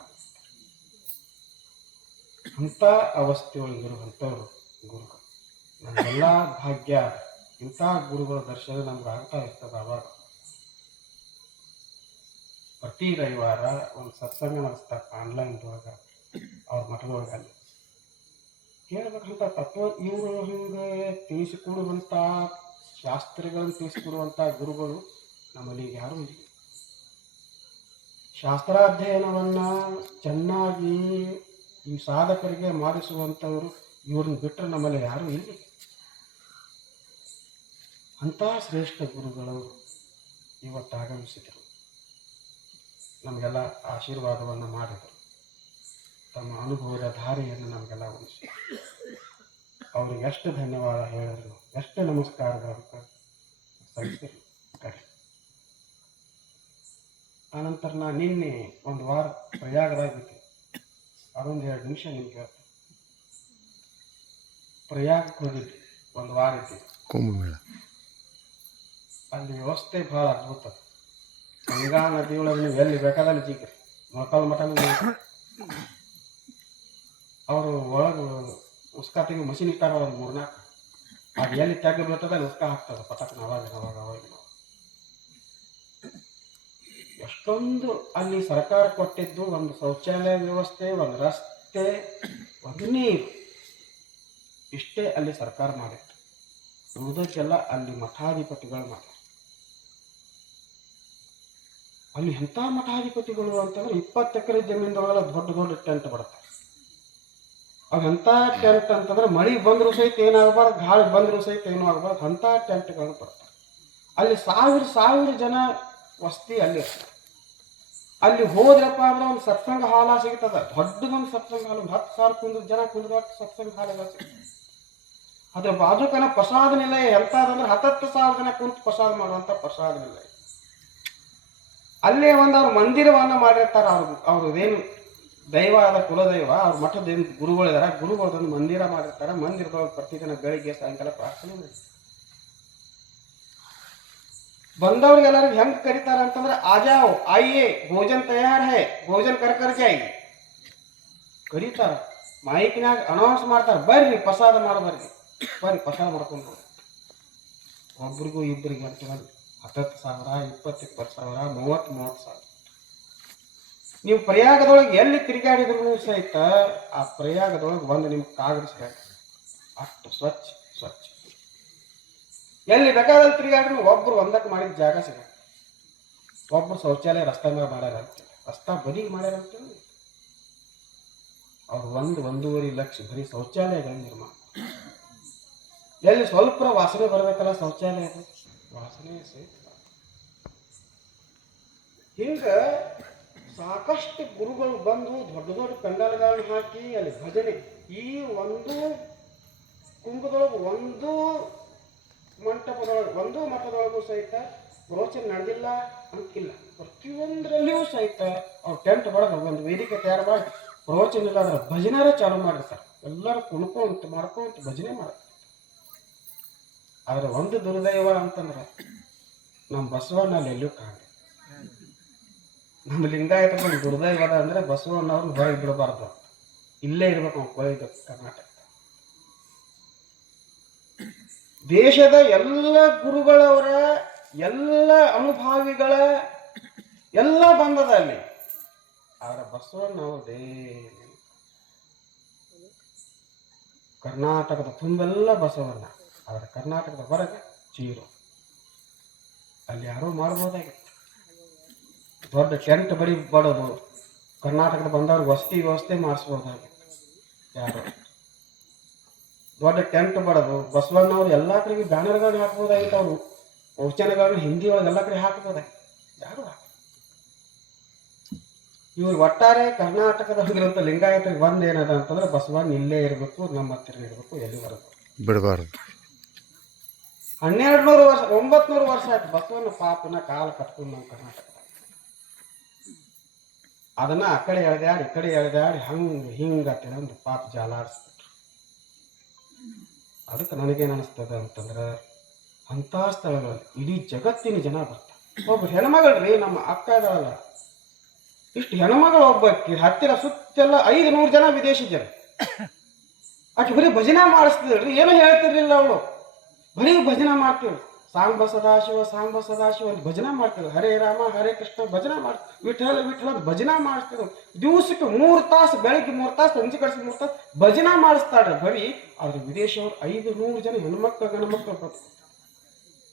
ಅಂಥ ಅವಸ್ಥೆಯೊಳಗಿರುವಂಥವ್ರು ಗುರುಗಳು. ನಮಗೆಲ್ಲ ಭಾಗ್ಯ ಇಂಥ ಗುರುಗಳ ದರ್ಶನ ನಮ್ಗೆ ಆಗ್ತಾ ಇರ್ತದೆ. ಅವಾಗ ಪ್ರತಿ ರವಿವಾರ ಒಂದು ಸತ್ಸಂಗ ನಡೆಸ್ತಾರೆ ಆನ್ಲೈನ್ದೊಳಗೆ, ಅವ್ರ ಮಠದೊಳಗೆ. ಅಲ್ಲಿ ಕೇಳ್ಬೇಕಂತ ತತ್ವ ಇವರು ಹಿಂಗೆ ತಿಳಿಸಿಕೊಡುವಂಥ ಶಾಸ್ತ್ರಗಳನ್ನು ತಿಳಿಸಿಕೊಡುವಂಥ ಗುರುಗಳು ನಮ್ಮಲ್ಲಿ ಯಾರೂ ಇಲ್ಲ. ಶಾಸ್ತ್ರಾಧ್ಯಯನವನ್ನು ಚೆನ್ನಾಗಿ ಈ ಸಾಧಕರಿಗೆ ಮಾಡಿಸುವಂಥವರು ಇವ್ರನ್ನ ಬಿಟ್ಟರೆ ನಮ್ಮಲ್ಲಿ ಯಾರೂ ಇಲ್ಲ. ಅಂಥ ಶ್ರೇಷ್ಠ ಗುರುಗಳು ಇವತ್ತು ಆಗಮಿಸಿದರು, ನಮಗೆಲ್ಲ ಆಶೀರ್ವಾದವನ್ನು ಮಾಡಿದರು, ತಮ್ಮ ಅನುಭವದ ಧಾರೆಯನ್ನು ನಮಗೆಲ್ಲ ಉಳಿಸಿ. ಅವ್ರಿಗೆ ಎಷ್ಟು ಧನ್ಯವಾದ ಹೇಳಿದ್ರು, ಎಷ್ಟು ನಮಸ್ಕಾರಗಳು ಸಲ್ಲಿಸಿದ್ರು. ಆನಂತರ ನಾನು ನಿನ್ನೆ ಒಂದು ವಾರ ಪ್ರಯಾಗದಾಗಿದ್ದೆ. ಅದೊಂದು 2 ನಿಮಿಷ ನಿಮ್ಗೆ ಹೇಳ್ತೀನಿ. ಪ್ರಯಾಗಕ್ಕೆ ಹೋಗಿದ್ದೆ, ಒಂದು ವಾರ ಇದ್ದಿದ್ದು. ಕುಂಭಮೇಳ ಅಲ್ಲಿ ವ್ಯವಸ್ಥೆ ಭಾಳ ಅದ್ಭುತ. ಗಂಗಾ ನದಿಯೊಳಗೆ ನೀವು ಎಲ್ಲಿ ಬೇಕಾದಲ್ಲಿ ಜಿಗ್ರಿ, ಮೊಳಕಾಲು ಮಠ ಅವರು ಒಳಗೆ ಉಸ್ಕ ತೆಗಿ ಮಷಿನ್ ಇಟ್ಟಾರ, ಒಂದು 3-4. ಅದು ಎಲ್ಲಿ ತೆಗೆ ಬೀಳ್ತದೆ ಅಲ್ಲಿ ಉಸ್ಕ ಹಾಕ್ತದೆ ಪಟಕ್ನ ಅವಾಗ. ಎಷ್ಟೊಂದು ಅಲ್ಲಿ ಸರ್ಕಾರ ಕೊಟ್ಟಿದ್ದು ಒಂದು ಶೌಚಾಲಯ ವ್ಯವಸ್ಥೆ, ಒಂದು ರಸ್ತೆ, ಒಂದು ನೀರು, ಇಷ್ಟೇ ಅಲ್ಲಿ ಸರ್ಕಾರ ಮಾಡಿತ್ತು. ಉಳಿದಕ್ಕೆಲ್ಲ ಅಲ್ಲಿ ಮಠಾಧಿಪತಿಗಳು ಮಾಡ್ತಾರೆ. ಅಲ್ಲಿ ಎಂಥ ಮಠಾಧಿಪತಿಗಳು ಅಂತಂದ್ರೆ 20 ಎಕರೆ ಜಮೀನ್ದೊಳಗೆಲ್ಲ ದೊಡ್ಡ ದೊಡ್ಡ ಟೆಂಟ್ ಬರುತ್ತೆ. ಅವು ಎಂಥ ಟೆಂಟ್ ಅಂತಂದ್ರೆ ಮಳೆ ಬಂದರೂ ಸಹಿತ ಏನಾಗಬಾರ್ದು, ಗಾಳಿ ಬಂದರೂ ಸಹಿತ ಏನೂ ಆಗಬಾರ್ದು, ಅಂಥ ಟೆಂಟ್ಗಳು ಬರ್ತಾರೆ. ಅಲ್ಲಿ ಸಾವಿರ ಜನ ವಸ್ತಿ ಅಲ್ಲಿ ಇರ್ತಾರೆ. ಅಲ್ಲಿ ಹೋದ್ರಪ್ಪ ಅಂದ್ರೆ ಒಂದು ಸತ್ಸಂಗ ಹಾಲ ಸಿಗ್ತದೆ, ದೊಡ್ಡದೊಂದು ಸತ್ಸಂಗ ಹಾಲು, 10,000 ಜನ ಕುಂದ್ರ ಸತ್ಸಂಗ ಹಾಲೆಲ್ಲ ಸಿಗ್ತದೆ. ಅದ್ರ ಬಾಜುಕನ ಪ್ರಸಾದ ನಿಲಯ ಎಂಥದಂದ್ರೆ 10,000 ಜನ ಕುಂತು ಪ್ರಸಾದ ಮಾಡುವಂಥ ಪ್ರಸಾದ ನಿಲಯ. ಅಲ್ಲೇ ಒಂದು ಅವ್ರ ಮಂದಿರವನ್ನು ಮಾಡಿರ್ತಾರೆ. ಅವ್ರದ್ದೇನು ದೈವ ಆದ ಕುಲದೈವ, ಅವ್ರ ಮಠದ ಏನು ಗುರುಗಳಿದಾರ, ಗುರುಗಳದೊಂದು ಮಂದಿರ ಮಾಡಿರ್ತಾರೆ. ಮಂದಿರದೊಳಗೆ ಪ್ರತಿದಿನ ಬೆಳಿಗ್ಗೆ ಸಾಯಂಕಾಲ ಪ್ರಾರ್ಥನೆ ಮಾಡಿ ಬಂದವ್ರಿಗೆಲ್ಲರಿಗೂ ಹೆಂಗೆ ಕರೀತಾರೆ ಅಂತಂದ್ರೆ, ಆಜಾವ್ ಆಯಿಯೇ ಭೋಜನ್ ತಯಾರ್ ಹೈ, ಭೋಜನ್ ಕರ್ ಜಾಯಿ ಕರೀತಾರ. ಮೈಕ್ನಾಗ ಅನೌನ್ಸ್ ಮಾಡ್ತಾರೆ, ಬರ್ರಿ ಪ್ರಸಾದ ಬರ್ರಿ ಪ್ರಸಾದ ಮಾಡ್ಕೊಂಡು ಹೋಗಿ. ಒಬ್ರಿಗೂ ಇಬ್ಬರಿಗೆ ಅಂತ 10,000, 20,000, 30,000. ನೀವು ಪ್ರಯಾಗದೊಳಗೆ ಎಲ್ಲಿ ತಿರುಗಾಡಿದ್ರು ಸಹಿತ ಆ ಪ್ರಯಾಗದೊಳಗೆ ಒಂದು ನಿಮ್ಗೆ ಕಾಗದ ಸಿಗಲ್ಲ, ಅಷ್ಟು ಸ್ವಚ್ಛ. ಎಲ್ಲಿ ಬೇಕಾದಲ್ಲಿ ತಿರುಗಾಡ್ರು ಒಬ್ರು ಒಂದಕ್ಕೆ ಮಾಡಿದ ಜಾಗ ಸಿಗಲ್ಲ. ಒಬ್ರು ಶೌಚಾಲಯ ರಸ್ತೆ ಮೇಲೆ ಮಾಡ್ಯಾರ ಅಂತೇಳಿ, ರಸ್ತಾ ಬದಿಗೆ ಮಾಡ್ಯಾರ ಅಂತೇಳಿ ಅವ್ರು 1-1.5 ಲಕ್ಷ ಬರೀ ಶೌಚಾಲಯಗಳ ನಿರ್ಮಾಣ. ಎಲ್ಲಿ ಸ್ವಲ್ಪ ವಾಸನೆ ಬರಬೇಕಲ್ಲ ಶೌಚಾಲಯದ ವಾಸನೆ ಸಹಿತ. ಹಿಂಗೆ ಸಾಕಷ್ಟು ಗುರುಗಳು ಬಂದು ದೊಡ್ಡ ದೊಡ್ಡ ಪೆಂಡಲ್ಗಳನ್ನ ಹಾಕಿ ಅಲ್ಲಿ ಭಜನೆ. ಈ ಒಂದು ಕುಂಭದೊಳಗೆ ಒಂದು ಮಂಟಪದೊಳಗೆ ಒಂದು ಮಠದೊಳಗೂ ಸಹಿತ ಪ್ರವಚನ ನಡೆದಿಲ್ಲ ಅಂತಿಲ್ಲ. ಪ್ರತಿಯೊಂದರಲ್ಲಿಯೂ ಸಹಿತ ಅವ್ರು ಟೆಂಟ್ ಹೊಡೆದು ಒಂದು ವೇದಿಕೆ ತಯಾರು ಮಾಡಿ ಪ್ರವಚನ ಇಲ್ಲ ಅಂದ್ರೆ ಭಜನೆರ ಚಾಲು ಮಾಡಿರ್ತಾರೆ. ಎಲ್ಲರೂ ಕುಣ್ಕೊಂತ ಮಾಡ್ಕೊಂತ ಭಜನೆ ಮಾಡ್ತಾರೆ. ಆದರೆ ಒಂದು ದುರ್ದೈವ ಅಂತಂದ್ರೆ ನಮ್ಮ ಬಸವಣ್ಣ ಅಲ್ಲಿ ಎಲ್ಲೂ ಕಾಣ. ನಮ್ಮ ಲಿಂಗಾಯತ ದುರ್ದೈವದ ಅಂದ್ರೆ ಬಸವಣ್ಣವ್ರನ್ನ ಹೊರಗೆ ಬಿಡಬಾರ್ದು, ಇಲ್ಲೇ ಇರ್ಬೇಕು ನಾವು ಕೊಯ್ದು ಕರ್ನಾಟಕ. ದೇಶದ ಎಲ್ಲ ಗುರುಗಳವರ ಎಲ್ಲ ಅನುಭಾವಿಗಳ ಎಲ್ಲ ಬಂದದ ಅಲ್ಲಿ. ಆದ್ರೆ ಬಸವಣ್ಣವ್ರದೇ ಕರ್ನಾಟಕದ ತುಂಬೆಲ್ಲ ಬಸವಣ್ಣ, ಆದ್ರೆ ಕರ್ನಾಟಕದ ಹೊರಗೆ ಜೀರೋ. ಅಲ್ಲಿ ಯಾರೋ ಮಾಡ್ಬೋದಾಗಿತ್ತು, ದೊಡ್ಡ ಟೆಂಟ್ ಬಡೋದು, ಕರ್ನಾಟಕದ ಬಂದವ್ರು ವಸತಿ ವ್ಯವಸ್ಥೆ ಮಾಡಿಸ್ಬೋದಾಗಿತ್ತು. ಯಾರು ದೊಡ್ಡ ಟೆಂಟ್ ಬಡದು ಬಸವಣ್ಣವ್ರು ಎಲ್ಲ ಕಡೆಗೆ ಬ್ಯಾನರ್ಗಳನ್ನ ಹಾಕ್ಬೋದಾಗಿತ್ತು. ಅವರು ವಚನಗಳನ್ನ ಹಿಂದಿ ಒಳಗೆ ಎಲ್ಲ ಕಡೆ ಹಾಕ್ಬೋದಾಗಿತ್ತು. ಯಾರು ಇವ್ರು ಒಟ್ಟಾರೆ ಕರ್ನಾಟಕದಲ್ಲಿರುವಂಥ ಲಿಂಗಾಯತರಿಗೆ ಒಂದು ಏನದ ಅಂತಂದ್ರೆ ಬಸವಣ್ಣ ಇಲ್ಲೇ ಇರಬೇಕು, ನಮ್ಮ ಹತ್ತಿರ ಇರಬೇಕು, ಎಲ್ಲಿ ಬರಬೇಕು, ಬಿಡಬಾರ್ದು. 1200 ವರ್ಷ 900 ವರ್ಷ ಆಯ್ತು ಬಸವಣ್ಣ ಪಾಪನ ಕಾಲ ಕಟ್ಕೊಂಡು ನಮ್ಮ ಕರ್ನಾಟಕದಾಗ. ಅದನ್ನ ಆ ಕಡೆ ಎಳೆದಾಡಿ ಈ ಕಡೆ ಎಳೆದಾಡಿ ಹಿಂಗತ್ತೇಳಿ ಒಂದು ಪಾಪ ಜಾಲಾಡಿಸ್ಬಿಟ್ರು. ಅದಕ್ಕೆ ನನಗೇನು ಅನಿಸ್ತದ ಅಂತಂದ್ರೆ ಅಂಥ ಸ್ಥಳಗಳಲ್ಲಿ ಇಡೀ ಜಗತ್ತಿನ ಜನ ಬರ್ತಾರೆ. ಒಬ್ಬ ಹೆಣ್ಮಗಳ್ರಿ, ನಮ್ಮ ಅಕ್ಕ ಇದಾಳಲ್ಲ, ಇಷ್ಟು ಹೆಣ್ಮಗಳು ಒಬ್ಬಕ್ಕೆ ಹತ್ತಿರ ಸುತ್ತೆಲ್ಲ 500 ಜನ ವಿದೇಶಿ ಜನ. ಆಕೆ ಬರೀ ಭಜನೆ ಮಾಡಿಸ್ತಿದ್ರಿ, ಏನೋ ಹೇಳ್ತಿರ್ಲಿಲ್ಲ ಅವಳು, ಬರೀ ಭಜನೆ ಮಾಡ್ತೀವಿ. ಸಾಂಬ ಸದಾಶಿವ ಸಾಂಬ ಸದಾಶಿವ ಅಂತ ಭಜನೆ ಮಾಡ್ತಿದ್ರು. ಹರೇ ರಾಮ ಹರೇ ಕೃಷ್ಣ ಭಜನೆ ಮಾಡ್ತೀವಿ. ವಿಠಲ ವಿಠಲ ಭಜನೆ ಮಾಡಿಸ್ತಿದ್ರು. ದಿವಸಕ್ಕೆ 3 ತಾಸು, ಬೆಳಿಗ್ಗೆ 3 ತಾಸು, ಸಂಜೆ ಕಳಿಸಿ 3 ತಾಸು ಭಜನೆ ಮಾಡಿಸ್ತಾಡ್ರಿ ಬರೀ. ಆದ್ರೆ ವಿದೇಶಿಯವರು 500 ಜನ ಹೆಣ್ಮಕ್ಳು ಗಂಡ್ಮಕ್ಳು ಬರ್ತಾರೆ,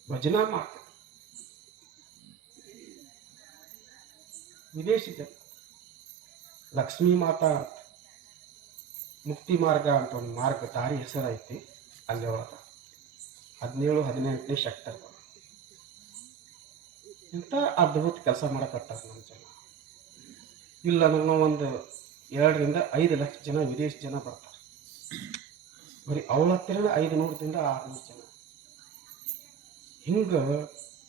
ಭಜನೆ ಮಾಡ್ತಾರೆ. ವಿದೇಶಿ ಜನ. ಲಕ್ಷ್ಮೀ ಮಾತಾ ಅಂತ ಮುಕ್ತಿ ಮಾರ್ಗ ಅಂತ ಒಂದು ಮಾರ್ಗ ದಾರಿ ಹೆಸರೈತಿ. ಅಲ್ಲಿ ಒಳಗೆ 17-18ನೇ ಸೆಕ್ಟರ್ ಇಂಥ ಅದ್ಭುತ ಕೆಲಸ ಮಾಡಕತ್ತಾರ ನಮ್ಮ ಜನ. ಇಲ್ಲ ನಾನು ಒಂದು 2-5 ಲಕ್ಷ ಜನ ವಿದೇಶಿ ಜನ ಬರ್ತಾರೆ. ಬರೀ ಅವಳ ಹತ್ತಿರನೇ 500-600 ಜನ. ಹಿಂಗೆ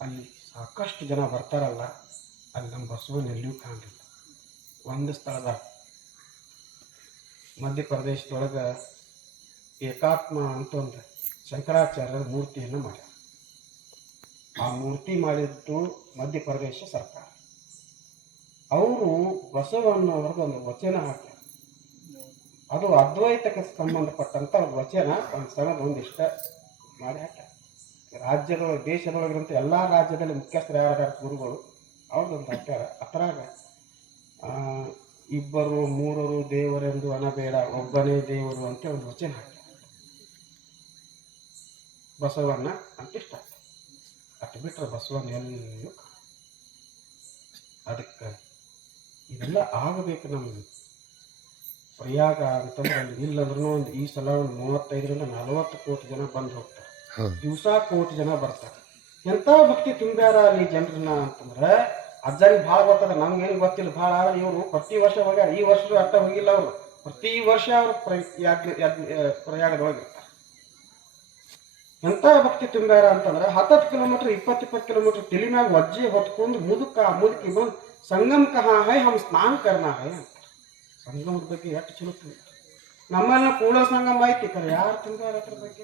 ಅಲ್ಲಿ ಸಾಕಷ್ಟು ಜನ ಬರ್ತಾರಲ್ಲ, ಅಲ್ಲಿ ನಮ್ಮ ಬಸವನ ಎಲ್ಲಿಯೂ ಕಾಣಲಿಲ್ಲ. ಒಂದು ಸ್ಥಳದಾಗ ಮಧ್ಯಪ್ರದೇಶದೊಳಗೆ ಏಕಾತ್ಮ ಅಂತ ಒಂದು ಶಂಕರಾಚಾರ್ಯರ ಮೂರ್ತಿಯನ್ನು ಮಾಡ್ಯಾರ. ಆ ಮೂರ್ತಿ ಮಾಡಿದ್ದು ಮಧ್ಯಪ್ರದೇಶ ಸರ್ಕಾರ. ಅವರು ಬಸವಣ್ಣವ್ರಿಗೆ ಒಂದು ವಚನ ಹಾಕ್ಯಾರ. ಅದು ಅದ್ವೈತಕ್ಕೆ ಸಂಬಂಧಪಟ್ಟಂಥ ಒಂದು ವಚನ ಒಂದು ಸಣ್ಣದ ಒಂದಿಷ್ಟ ಮಾಡಿ ಹಾಕ್ಯಾರ. ರಾಜ್ಯದೊಳಗೆ ದೇಶದೊಳಗಿರಂತ ಎಲ್ಲ ರಾಜ್ಯದಲ್ಲಿ ಮುಖ್ಯಸ್ಥರು ಯಾರ ಗುರುಗಳು ಅವ್ರದ್ದೊಂದು ಹಾಕ್ಯಾರ. ಅದ್ರಾಗ 2-3 ದೇವರೆಂದು ಅನಬೇಡ, ಒಬ್ಬನೇ ದೇವರು ಅಂತ ಒಂದು ವಚನ ಹಾಕ್ಯಾರ. ಬಸವಣ್ಣ ಅಂತ ಇಷ್ಟ ಅಷ್ಟು ಬಿಟ್ಟರೆ ಬಸವಣ್ಣ ಎಲ್ಲೂ. ಅದಕ್ಕೆ ಇದೆಲ್ಲ ಆಗಬೇಕು ನಮಗೆ. ಪ್ರಯಾಗ ಅಂತಂದ್ರೆ ಅಲ್ಲಿ ಇಲ್ಲಂದ್ರೂ ಒಂದು ಈ ಸಲ ಒಂದು 35-40 ಕೋಟಿ ಜನ ಬಂದು ಹೋಗ್ತಾರೆ. ದಿವಸ ಕೋಟಿ ಜನ ಬರ್ತಾರೆ. ಎಂಥ ಭಕ್ತಿ ತುಂಬ್ಯಾರ ಅಲ್ಲಿ ಜನರನ್ನ ಅಂತಂದ್ರೆ ಅಜ್ಜರಿಗೆ ಭಾಳ ಗೊತ್ತದ, ನಮ್ಗೇನು ಗೊತ್ತಿಲ್ಲ ಭಾಳ. ಆದ್ರೆ ಇವರು ಪ್ರತಿ ವರ್ಷ ಹೋಗ್ಯಾರ. ಈ ವರ್ಷ ಅಟ್ಟ ಹೋಗಿಲ್ಲ ಅವರು, ಪ್ರತಿ ವರ್ಷ ಅವರು ಪ್ರಯಾಗದೊಳಗಿರ್ತಾರೆ. ಎಂಥ ಭಕ್ತಿ ತುಂಬ್ಯಾರ ಅಂತಂದ್ರೆ 10 ಕಿಲೋಮೀಟರ್ 20 ಕಿಲೋಮೀಟರ್ ತಲೆ ಮ್ಯಾಗ ವಜ್ಜೆ ಹೊತ್ಕೊಂಡು ಮುದುಕಿ ಬಂದು ಸಂಗಮ್ ಕಹಾ ಹೈ ಹಮ್ ಸ್ನಾನ ಕರ್ನಾ ಹೈ ಅಂತ. ಸಂಗಮದ ಬಗ್ಗೆ ಎಷ್ಟು ಚಲೋ ತುಂಬ. ನಮ್ಮನ್ನ ಕೂಡ ಸಂಗಮ ಐತಿ ಕರೆ ಯಾರು ತುಂಬ್ಯಾರ ಅದ್ರ ಬಗ್ಗೆ.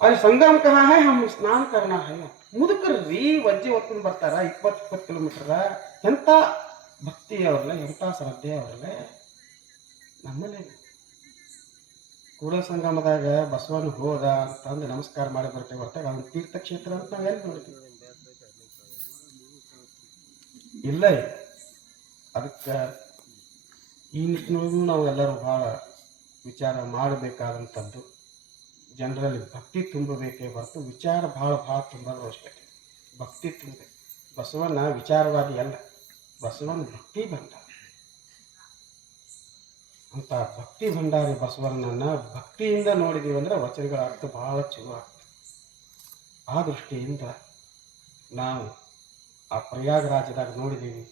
ಅಲ್ಲಿ ಸಂಗಮ್ ಕಹಾ ಹೈ ಹಮ್ ಸ್ನಾನ ಕರ್ನಾ ಹೈ. ಮುದುಕರ್ರಿ ವಜ್ಜೆ ಹೊತ್ಕೊಂಡು ಬರ್ತಾರ 20 ಕಿಲೋಮೀಟರ್. ಎಂಥ ಭಕ್ತಿ ಅವ್ರಲ್ಲ, ಎಂಥ ಶ್ರದ್ಧೆ ಅವ್ರಲ್ಲ. ನಮ್ಮಲ್ಲಿ ಕೂಡ ಸಂಗಮದಾಗ ಬಸವಣ್ಣ ಹೋದ ಅಂತಂದು ನಮಸ್ಕಾರ ಮಾಡಿ ಬರ್ತೇವೆ ಹೊರತಾಗ ಅವ್ನ ತೀರ್ಥಕ್ಷೇತ್ರ ಅಂತ ನಾವು ಎಲ್ಲಿ ನೋಡ್ತೀವಿ? ಇಲ್ಲ. ಅದಕ್ಕೆ ಈ ನಿಟ್ಟಿನೊಳಗೂ ನಾವು ಎಲ್ಲರೂ ಭಾಳ ವಿಚಾರ ಮಾಡಬೇಕಾದಂಥದ್ದು. ಜನರಲ್ಲಿ ಭಕ್ತಿ ತುಂಬಬೇಕೇ ಹೊರತು ವಿಚಾರ ಭಾಳ ತುಂಬೋದು ಅವಶ್ಯಕತೆ. ಭಕ್ತಿ ತುಂಬಬೇಕು. ಬಸವಣ್ಣ ವಿಚಾರವಾದಿ ಅಲ್ಲ, ಬಸವಣ್ಣ ಭಕ್ತಿ ಭಂಡಾರಿ. ಅಂತ ಭಕ್ತಿ ಭಂಡಾರಿ ಬಸವಣ್ಣನ ಭಕ್ತಿಯಿಂದ ನೋಡಿದೀವಿ ಅಂದ್ರೆ ವಚನಗಳ ಅರ್ಥ ಭಾಳ ಚಲೋ ಆಗ್ತದೆ. ಆ ದೃಷ್ಟಿಯಿಂದ ನಾವು ಆ ಪ್ರಯಾಗರಾಜದಾಗ ನೋಡಿದ್ದೀವಿ.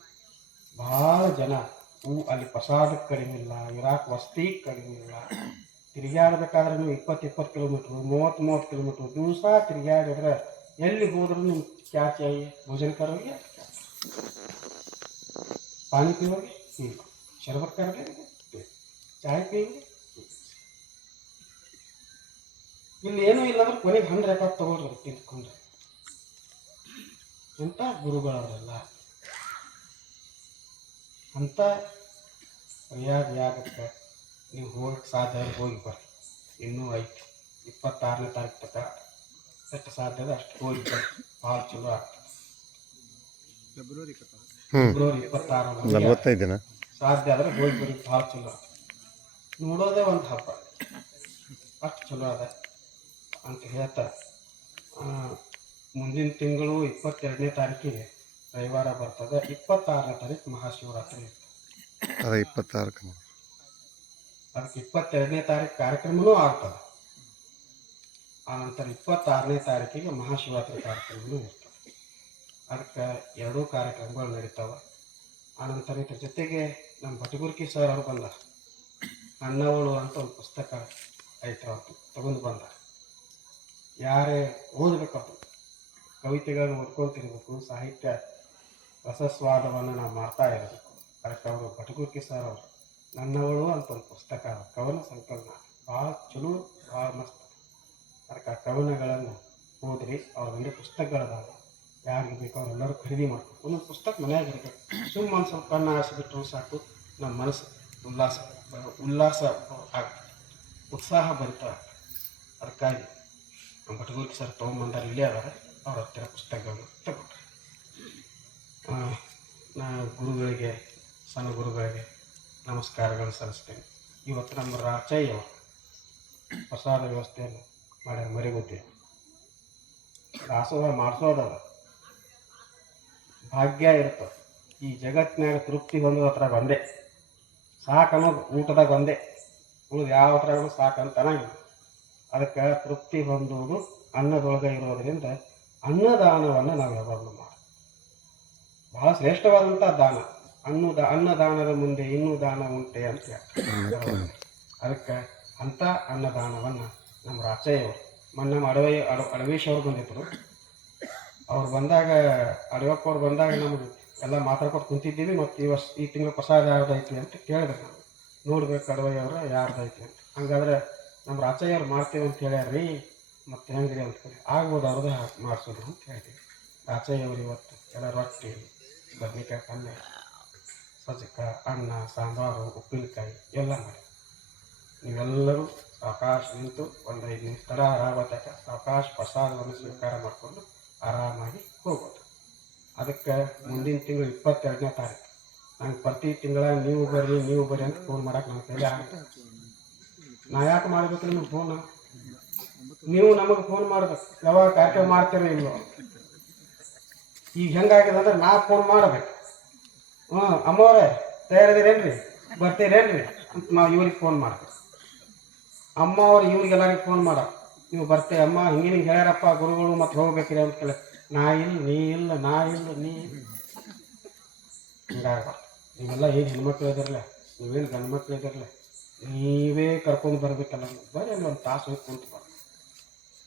ಭಾಳ ಜನ ಅಲ್ಲಿ ಪ್ರಸಾದಕ್ಕೆ ಕಡಿಮೆ ಇಲ್ಲ, ಇರಾಕ್ ವಸತಿ ಕಡಿಮೆ ಇಲ್ಲ. ತಿರುಗಾಡ್ಬೇಕಾದ್ರೆ ನೀವು 20 ಕಿಲೋಮೀಟ್ರು 30 ಕಿಲೋಮೀಟ್ರು ದಿವಸ ತಿರುಗಾಡಿದ್ರೆ ಎಲ್ಲಿ ಹೋದ್ರೂ ನಿಮ್ಮ ಕ್ಯಾ ಚಾಯಿ ಭೋಜನ ಕರೋಗಿ, ಪಾನಿ ಪಿಯೋಗಿ, ಶರಬತ್ ಕರೋಗಿ, ಚಾಯ್ ಪಿಯೋಗಿ. ಇಲ್ಲಿ ಏನೂ ಇಲ್ಲಂದ್ರೆ ಕೊನೆಗೆ 100 ರೂಪಾಯಿ ತಗೊಳ್ರಿ ತಿಳ್ಕೊಂಡ್ರೆ. ಎಂಥ ಗುರುಗಳವರೆಲ್ಲ. ಅಂತ ಯಾಗಕ್ಕೆ ನೀವು ಹೋಗಕ್ಕೆ ಸಾಧ್ಯ ಹೋಗಿ ಬರ್ರಿ. ಇನ್ನೂ ಐತಿ 26ನೇ ತಾರೀಕು ತನಕ ಎಷ್ಟು ಸಾಧ್ಯ ಅಷ್ಟು ಹೋಗಿ ಬರ್ರಿ. ಭಾಳ ಚಲೋ ಆಗ್ತದೆ. ಫೆಬ್ರವರಿ 26 ಸಾಧ್ಯ ಆದರೆ ಹೋಗಿ ಬರ್ರಿ. ಭಾಳ ಚಲೋ ಆಗ್ತದೆ. ನೋಡೋದೇ ಒಂದು ಹಬ್ಬ, ಅಷ್ಟು ಚಲೋ ಅದ ಅಂತ ಹೇಳ್ತಾ ಮುಂದಿನ ತಿಂಗಳು 22ನೇ ತಾರೀಕಿಗೆ ರವಿವಾರ ಬರ್ತದೆ. 26ನೇ ತಾರೀಕು ಮಹಾಶಿವರಾತ್ರಿ ಇರ್ತದೆ. ಅದೇ 26ಕ್ಕೆ ಅದಕ್ಕೆ 22ನೇ ತಾರೀಕು ಕಾರ್ಯಕ್ರಮವೂ ಆಗ್ತದೆ. ಆನಂತರ 26ನೇ ತಾರೀಕಿಗೆ ಮಹಾಶಿವರಾತ್ರಿ ಕಾರ್ಯಕ್ರಮವೂ ಇರ್ತದೆ. ಅದಕ್ಕೆ ಎರಡೂ ಕಾರ್ಯಕ್ರಮಗಳು ನಡೀತಾವೆ. ಆನಂತರ ಇದ್ರ ಜೊತೆಗೆ ನಮ್ಮ ಬಟಗುರ್ಕಿ ಸರ್ ಅವರು ಬಂದ ಅಣ್ಣವಳು ಅಂತ ಒಂದು ಪುಸ್ತಕ ಐತೆ, ಅವ್ರು ತಗೊಂಡು ಬಂದ. ಯಾರೇ ಓದಬೇಕು, ಅದು ಕವಿತೆಗಳನ್ನು ಓದ್ಕೊತಿರ್ಬೇಕು, ಸಾಹಿತ್ಯ ರಸಸ್ವಾದವನ್ನು ನಾವು ಮಾಡ್ತಾ ಇರಬೇಕು. ಅದಕ್ಕೆ ಅವರು ಬಟಗುರ್ಕಿ ಸರ್ ಅವರು ನನ್ನವಳು ಅಂತ ಒಂದು ಪುಸ್ತಕ, ಕವನ ಸಂಕಲನ ಭಾಳ ಚಲೋ, ಭಾಳ ಮಸ್ತ್. ಅದಕ್ಕೆ ಆ ಕವನಗಳನ್ನು ಓದ್ರಿ. ಅವ್ರ ಒಂದೇ ಪುಸ್ತಕಗಳದಾವ, ಯಾರಿಗೆ ಬೇಕು ಅವರೆಲ್ಲರೂ ಖರೀದಿ ಮಾಡಬೇಕು. ಒಂದೊಂದು ಪುಸ್ತಕ ಮನೆಯಾಗ ಇರಬೇಕು. ಸುಮ್ಮ ಒಂದು ಸ್ವಲ್ಪ ಕಣ್ಣು ಆರಿಸಿಬಿಟ್ರು ಸಾಕು, ನಮ್ಮ ಮನಸ್ಸು ಉಲ್ಲಾಸ ಆಗ್ತದೆ, ಉತ್ಸಾಹ ಬರಿತಾ ಆಗ್ತದೆ. ಅದಕ್ಕಾಗಿ ನಮ್ಮ ಬಟಗುರ್ಕಿ ಸರ್ ತೊಗೊಂಬಂದಾರ, ಇಲ್ಲೇ ಅದಾರ, ಅವ್ರ ಹತ್ತಿರ ಪುಸ್ತಕಗಳನ್ನು ತಗೊಂಡ್ರೆ. ನಾ ಗುರುಗಳಿಗೆ, ಸಣ್ಣ ಗುರುಗಳಿಗೆ ನಮಸ್ಕಾರಗಳನ್ನು ಸಲ್ಲಿಸ್ತೇನೆ. ಇವತ್ತು ನಮ್ಮ ರಾಚಯ್ಯ ಪ್ರಸಾದ ವ್ಯವಸ್ಥೆಯನ್ನು ಮಾಡ್ಯಾರ. ಮರಿಗುದ್ದಿ ದಾಸೋಹ ಮಾಡಿಸೋದದ ಭಾಗ್ಯ ಇರ್ತದೆ. ಈ ಜಗತ್ತಿನಾಗ ತೃಪ್ತಿ ಹೊಂದೋದು ಅದ್ರಾಗ ಒಂದೇ ಸಾಕು ಅನ್ನೋದು, ಊಟದಾಗ ಒಂದೇ, ಉಳಿದು ಯಾವ ಥರ ಸಾಕಂತ ಅನ್ನಂಗಿಲ್ಲ. ಅದಕ್ಕೆ ತೃಪ್ತಿ ಹೊಂದುವುದು ಅನ್ನದೊಳಗೆ ಇರೋದರಿಂದ ಅನ್ನದಾನವನ್ನು ನಾವು ಯಾವಾಗಲೂ ಮಾಡಿ ಬಹಳ ಶ್ರೇಷ್ಠವಾದಂಥ ದಾನ. ಅನ್ನದಾನದ ಮುಂದೆ ಇನ್ನೂ ದಾನ ಉಂಟೆ ಅಂತ ಹೇಳ್ತಾರೆ. ಅದಕ್ಕೆ ಅಂಥ ಅನ್ನದಾನವನ್ನು ನಮ್ಮ ರಾಚಯ್ಯವರು ಮೊನ್ನೆ ಅಡವೇಶ್ ಅವ್ರು ಬಂದಿದ್ದರು. ಅವ್ರು ಬಂದಾಗ, ಅಡವಪ್ಪವ್ರು ಬಂದಾಗ ನಮಗೆ ಎಲ್ಲ ಮಾತಾಡ್ಕೊಟ್ಟು ಕುಂತಿದ್ದೀವಿ. ಮತ್ತು ಈ ತಿಂಗಳು ಪ್ರಸಾದ ಯಾರ್ದೈತಿ ಅಂತ ಕೇಳಿದ್ರು. ನಾವು ನೋಡ್ಬೇಕು ಅಡವಯ್ಯವ್ರು ಯಾರ್ದೈತಿ ಅಂತ. ಹಂಗಾದ್ರೆ ನಮ್ಮ ರಾಚಯ್ಯವ್ರು ಮಾಡ್ತೀವಿ ಅಂತ ಹೇಳ್ಯಾರ್ರಿ, ಮತ್ತು ಹೆಂಗ್ರಿ ಅಂತ ಹೇಳಿ ಆಗ್ಬೋದು ಅವ್ರದ್ದು ಮಾಡಿಸೋದು ಅಂತ ಹೇಳ್ತೀವಿ. ರಾಚಯ್ಯವ್ರು ಇವತ್ತು ಎಲ್ಲ ರೊಟ್ಟಿ, ಬದ್ನಿಕಾಯಿ ಪಲ್ಯ, ಸಜ್ಜಕ, ಅನ್ನ, ಸಾಂಬಾರು, ಉಪ್ಪಿನಕಾಯಿ ಎಲ್ಲ ಮಾಡಿ ನೀವೆಲ್ಲರೂ ಸಾವಕಾಶ ನಿಂತು ಒಂದು 5 ನಿಮಿಷ ತಡ ಆರಾಮತ್ತಾಗ ಸಾವಕಾಶ ಪ್ರಸಾದವನ್ನು ಸ್ವೀಕಾರ ಮಾಡಿಕೊಂಡು ಆರಾಮಾಗಿ ಹೋಗ್ಬೋದು. ಅದಕ್ಕೆ ಮುಂದಿನ ತಿಂಗಳು 22ನೇ ತಾರೀಕು ನಂಗೆ ಪ್ರತಿ ತಿಂಗಳ ನೀವು ಬರ್ರಿ ಅಂತ ಫೋನ್ ಮಾಡೋಕೆ ನನ್ನ ಕೈಲಿ ಆಗುತ್ತೆ. ನಾ ಯಾಕೆ ಮಾಡಬೇಕು ನಿಮಗೆ ಫೋನ್? ನೀವು ನಮಗೆ ಫೋನ್ ಮಾಡ್ಬೇಕು, ಯಾವಾಗ ಕಾರ್ಯಕ್ರಮ ಮಾಡ್ತೀರೋ ಇಲ್ಲೋ. ಈಗ ಹೆಂಗಾಗಿದೆ ಅಂದ್ರೆ ನಾ ಫೋನ್ ಮಾಡಬೇಕು, ಅಮ್ಮವ್ರೆ ತಯಾರಿದ್ದೀರೇನ್ರಿ, ಬರ್ತೀರೇನ್ರಿ ಅಂತ ನಾವು ಇವ್ರಿಗೆ ಫೋನ್ ಮಾಡ್ತೀವಿ. ಅಮ್ಮ ಅವ್ರು ಇವ್ರಿಗೆಲ್ಲರಿಗೆ ಫೋನ್ ಮಾಡ, ನೀವು ಬರ್ತೀವಿ ಅಮ್ಮ, ಹಿಂಗೆ ಹೇಳ್ಯಾರಪ್ಪ ಗುರುಗಳು, ಮತ್ತು ಹೋಗ್ಬೇಕ್ರಿ ಅಂತ ಕೇಳಿ ನಾ ಇಲ್ಲ ನೀ ಇಲ್ಲ, ನಾ ಇಲ್ಲ ನೀ ಇಲ್ಲ, ಹಿಂಗಾಗ. ನೀವೆಲ್ಲ ಏನು ಹೆಣ್ಮಕ್ಳು ಇದ್ರಲ್ಲ, ನೀವೇನು ಗಂಡು ಮಕ್ಳು ಇದ್ರಲ್ಲ, ನೀವೇ ಕರ್ಕೊಂಡು ಬರ್ಬೇಕಲ್ಲ. ಬರ್ರಿ ಅಲ್ಲಿ ಒಂದು ತಾಸು ಹೋಗಿ ಕುಂತು ಬರ್ರಿ.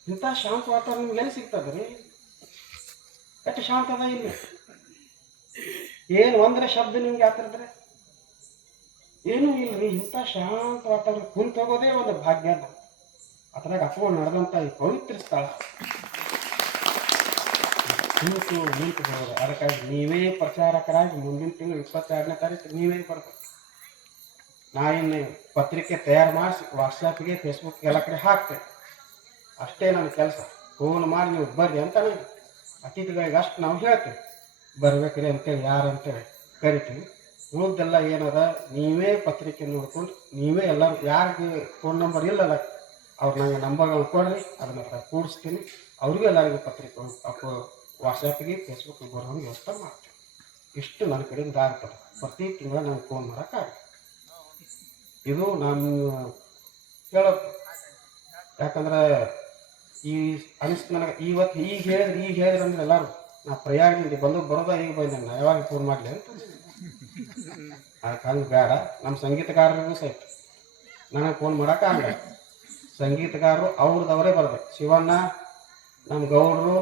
ಇಂಥ ಶಾಂತ ವಾತಾವರಣ ನಿಮ್ಗೆ ಎಲ್ಲಿ ಸಿಗ್ತದೆ ರೀ? ಎಷ್ಟು ಶಾಂತ ಅದ ಇಲ್ಲಿ. ಏನು ಒಂದರೆ ಶಬ್ದ ನಿಮ್ಗೆ ಯಾತ್ರಿದ್ರೆ ಏನೂ ಇಲ್ಲರಿ. ಇಂಥ ಶಾಂತ ವಾತಾವರಣ ಕುಂತು ಹೋಗೋದೇ ಒಂದು ಭಾಗ್ಯ. ಅದ್ರಾಗ ಅಪ್ಪ ನಡೆದಂಥ ಈ ಪವಿತ್ರ ಸ್ಥಳ ನಿಂತು ಹೋಗೋದು. ಅದಕ್ಕಾಗಿ ನೀವೇ ಪ್ರಚಾರಕರಾಗಿ ಮುಂದಿನ ತಿಂಗಳು 22ನೇ ತಾರೀಕು ನೀವೇ ಬರ್ಬೇಕು. ನಾ ಇನ್ನು ಪತ್ರಿಕೆ ತಯಾರು ಮಾಡಿಸಿ ವಾಟ್ಸಪ್ಗೆ, ಫೇಸ್ಬುಕ್ ಎಲ್ಲ ಕಡೆ ಹಾಕ್ತೇನೆ. ಅಷ್ಟೇ ನನ್ನ ಕೆಲಸ. ಫೋನ್ ಮಾಡಿ ನೀವು ಬರ್ರಿ ಅಂತ ನನಗೆ ಅತಿಥಿಗಳಿಗೆ ಅಷ್ಟು ನಾವು ಹೇಳ್ತೇವೆ. ಬರ್ಬೇಕ್ರಿ ಅಂತೇಳಿ ಯಾರು ಅಂತೇಳಿ ಕರಿತೀವಿ. ಉಳಿದೆಲ್ಲ ಏನದ ನೀವೇ ಪತ್ರಿಕೆ ನೋಡ್ಕೊಂಡು ನೀವೇ ಎಲ್ಲರೂ, ಯಾರಿಗೆ ಫೋನ್ ನಂಬರ್ ಇಲ್ಲಲ್ಲ ಅವ್ರು ನನಗೆ ನಂಬರ್ಗಳು ಕೊಡ್ರಿ, ಅದನ್ನ ಕೂಡಿಸ್ತೀನಿ. ಅವ್ರಿಗೂ ಎಲ್ಲರಿಗೂ ಪತ್ರಿಕೆ ವಾಟ್ಸಪ್ಗೆ, ಫೇಸ್ಬುಕ್ಗೆ ಬರೋಂಗೆ ವ್ಯವಸ್ಥೆ ಮಾಡ್ತೀನಿ. ಇಷ್ಟು ನನ್ನ ಕಡೆಯಿಂದ ಆಗ್ತದೆ. ಪ್ರತಿ ತಿಂಗಳು ನನಗೆ ಫೋನ್ ಮಾಡೋಕ್ಕಾಗುತ್ತೆ. ಇದು ನಾನು ಹೇಳೋದು. ಯಾಕಂದ್ರೆ ಈ ಅನಿಸ್ತು ನನಗೆ ಇವತ್ತು ಈಗ ಹೇಳಿದ್ರೆ ಅಂದ್ರೆ ಎಲ್ಲರೂ ನಾ ಪ್ರಯಾಗದಿಂದ ಬರೋದ ಈಗ ಬಂದೆ, ನಾ ಯಾವಾಗ ಫೋನ್ ಮಾಡಲಿ ಅಂತ. ಅದಕ್ಕೆ ಹಂಗೆ ಬೇಡ. ನಮ್ಮ ಸಂಗೀತಗಾರರಿಗೂ ಸಹಿತ ನನಗೆ ಫೋನ್ ಮಾಡೋಕ್ಕಾಗಲ್ಲ. ಸಂಗೀತಗಾರರು ಅವ್ರದವರೇ ಬರ್ಬೇಕು. ಶಿವಣ್ಣ, ನಮ್ಮ ಗೌಡರು,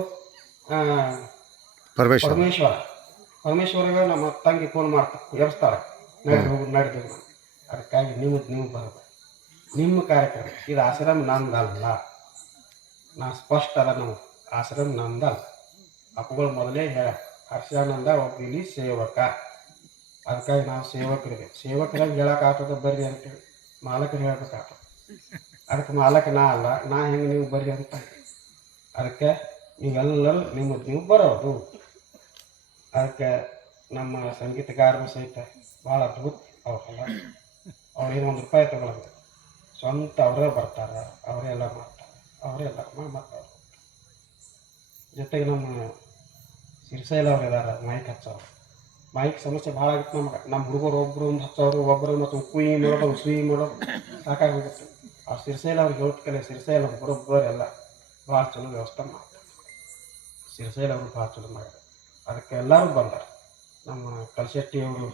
ಪರಮೇಶ್ವರಿಗೆ ನಮ್ಮ ತಂಗಿ ಫೋನ್ ಮಾಡ್ತಾರೆ, ಎಬ್ಸ್ತಾರೆ, ನಡೆದು. ಅದಕ್ಕಾಗಿ ನೀವು ಬರಬೇಕು. ನಿಮ್ಮ ಕಾರ್ಯಕ್ರಮ ಇದು ಆಶ್ರಮ ನಂದಲ್ಲ. ನಾ ಸ್ಪಷ್ಟ ಅದ, ನಮ್ಮ ಆಶ್ರಮ ನಂದಲ್ಲ. ಅಪ್ಪಗಳು ಮೊದಲೇ ಹೇಳ, ಹರ್ಷಾನಂದ ಒಬ್ಬ ಇಲ್ಲಿ ಸೇವಕ. ಅದಕ್ಕಾಗಿ ನಾವು ಸೇವಕರಿಗೆ ಸೇವಕರಾಗಿ ಹೇಳೋಕ್ಕಾಗ್ತದೆ ಬರ್ರಿ ಅಂತೇಳಿ ಮಾಲಕರು ಹೇಳ್ಬೇಕಾಗ್ತದೆ. ಅದಕ್ಕೆ ಮಾಲಕ ನಾ ಅಲ್ಲ, ನಾ ಹೆಂಗೆ ನೀವು ಬರ್ರಿ ಅಂತ. ಅದಕ್ಕೆ ನೀವೆಲ್ಲರೂ ನೀವು ಬರೋದು. ಅದಕ್ಕೆ ನಮ್ಮ ಸಂಗೀತಗಾರರು ಸಹಿತ ಭಾಳ ಅದ್ಭುತ. ಅವ್ರಲ್ಲ ಅವ್ರೇನು ₹1 ತಗೊಳ್ಳೋದು, ಸ್ವಂತ ಅವರೇ ಬರ್ತಾರೆ, ಅವರೇ ಎಲ್ಲ ಮಾಡ್ತಾರೆ, ಅವರೇ ಎಲ್ಲ ಮಾತಾಡೋದು. ಜೊತೆಗೆ ನಮ್ಮ ಸಿರಿಸೈಲ್ ಅವ್ರು ಇದಾರೆ ಮೈಕ್ ಹಚ್ಚೋರು. ಮೈಕ್ ಸಮಸ್ಯೆ ಭಾಳ ಆಗಿತ್ತು ನಮ್ಗೆ. ನಮ್ಮ ಹುಡುಗರು ಒಬ್ಬರು ಒಂದು ಹಚ್ಚೋರು, ಒಬ್ಬರು ಮತ್ತು ಕುಯಿ ಮಾಡೋದು ಸುಯಿ ಮಾಡೋದು ಸಾಕಾಗಿಬಿಟ್ಟು. ಆ ಸಿರಿಸೈಲ್ ಅವ್ರಿಗೆ ಹೇಳ್ತಕಲೆ ಸಿರಿಸೈಲ್ ಅವ್ರು ಬರೋಬ್ಬರ ಎಲ್ಲ ಭಾಳ ಚಲೋ ವ್ಯವಸ್ಥೆ ಮಾಡ್ತಾರೆ. ಸಿರಿಸೈಲ್ ಅವರು ಭಾಳ ಚಲೋ ಮಾಡಿದ್ರು. ಅದಕ್ಕೆ ಎಲ್ಲರೂ ಬಂದಾರೆ. ನಮ್ಮ ಕಲ್ಶೆಟ್ಟಿ ಅವರು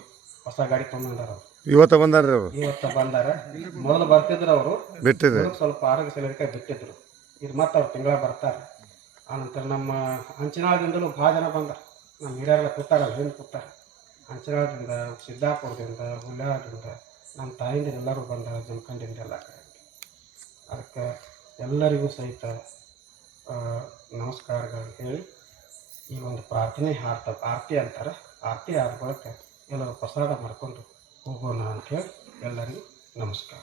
ಹೊಸ ಗಾಡಿ ತೊಗೊಂಡಾರ. ಅವರು ಇವತ್ತು ಬಂದಾರ್ರಿ ಅವರು? ಇವತ್ತು ಬಂದಾರ. ಮೊದಲು ಬರ್ತಿದ್ರು ಅವರು, ಬಿಟ್ಟಿದೆ ಸ್ವಲ್ಪ ಆರೋಗ್ಯ ಸಲಹೆ ಬಿಟ್ಟಿದ್ರು. ಇದು ಮತ್ತೆ ಅವ್ರು ತಿಂಗಳ ಬರ್ತಾರೆ. ಆನಂತರ ನಮ್ಮ ಹಂಚಿನಾಳದಿಂದಲೂ ಭಾಳ ಜನ ಬಂದಾರೆ. ನಮ್ಮ ಹಿರಿಯರೆಲ್ಲ ಕೂತಾರಲ್ಲ, ಹಿಂದೆ ಕೂತಾರೆ. ಹಂಚಿನಾಳದಿಂದ, ಸಿದ್ದಾಪುರದಿಂದ, ಹುಲ್ಯಾಳದಿಂದ, ನಮ್ಮ ತಾಯಿಂದ ಎಲ್ಲರೂ ಬಂದಾರೆ, ಜಮಖಂಡಿಂದ ಎಲ್ಲ ಕಡೆ. ಅದಕ್ಕೆ ಎಲ್ಲರಿಗೂ ಸಹಿತ ನಮಸ್ಕಾರಗಳು ಹೇಳಿ ಈ ಒಂದು ಪ್ರಾರ್ಥನೆ ಹಾಡ್ತಾರೆ. ಆರತಿ ಅಂತಾರೆ. ಆರತಿ ಆದ ಬಳಿಕ ಎಲ್ಲರೂ ಪ್ರಸಾದ ಮಾಡ್ಕೊಂಡು ಹೋಗೋಣ ಅಂಥೇಳಿ ಎಲ್ಲರಿಗೂ ನಮಸ್ಕಾರ.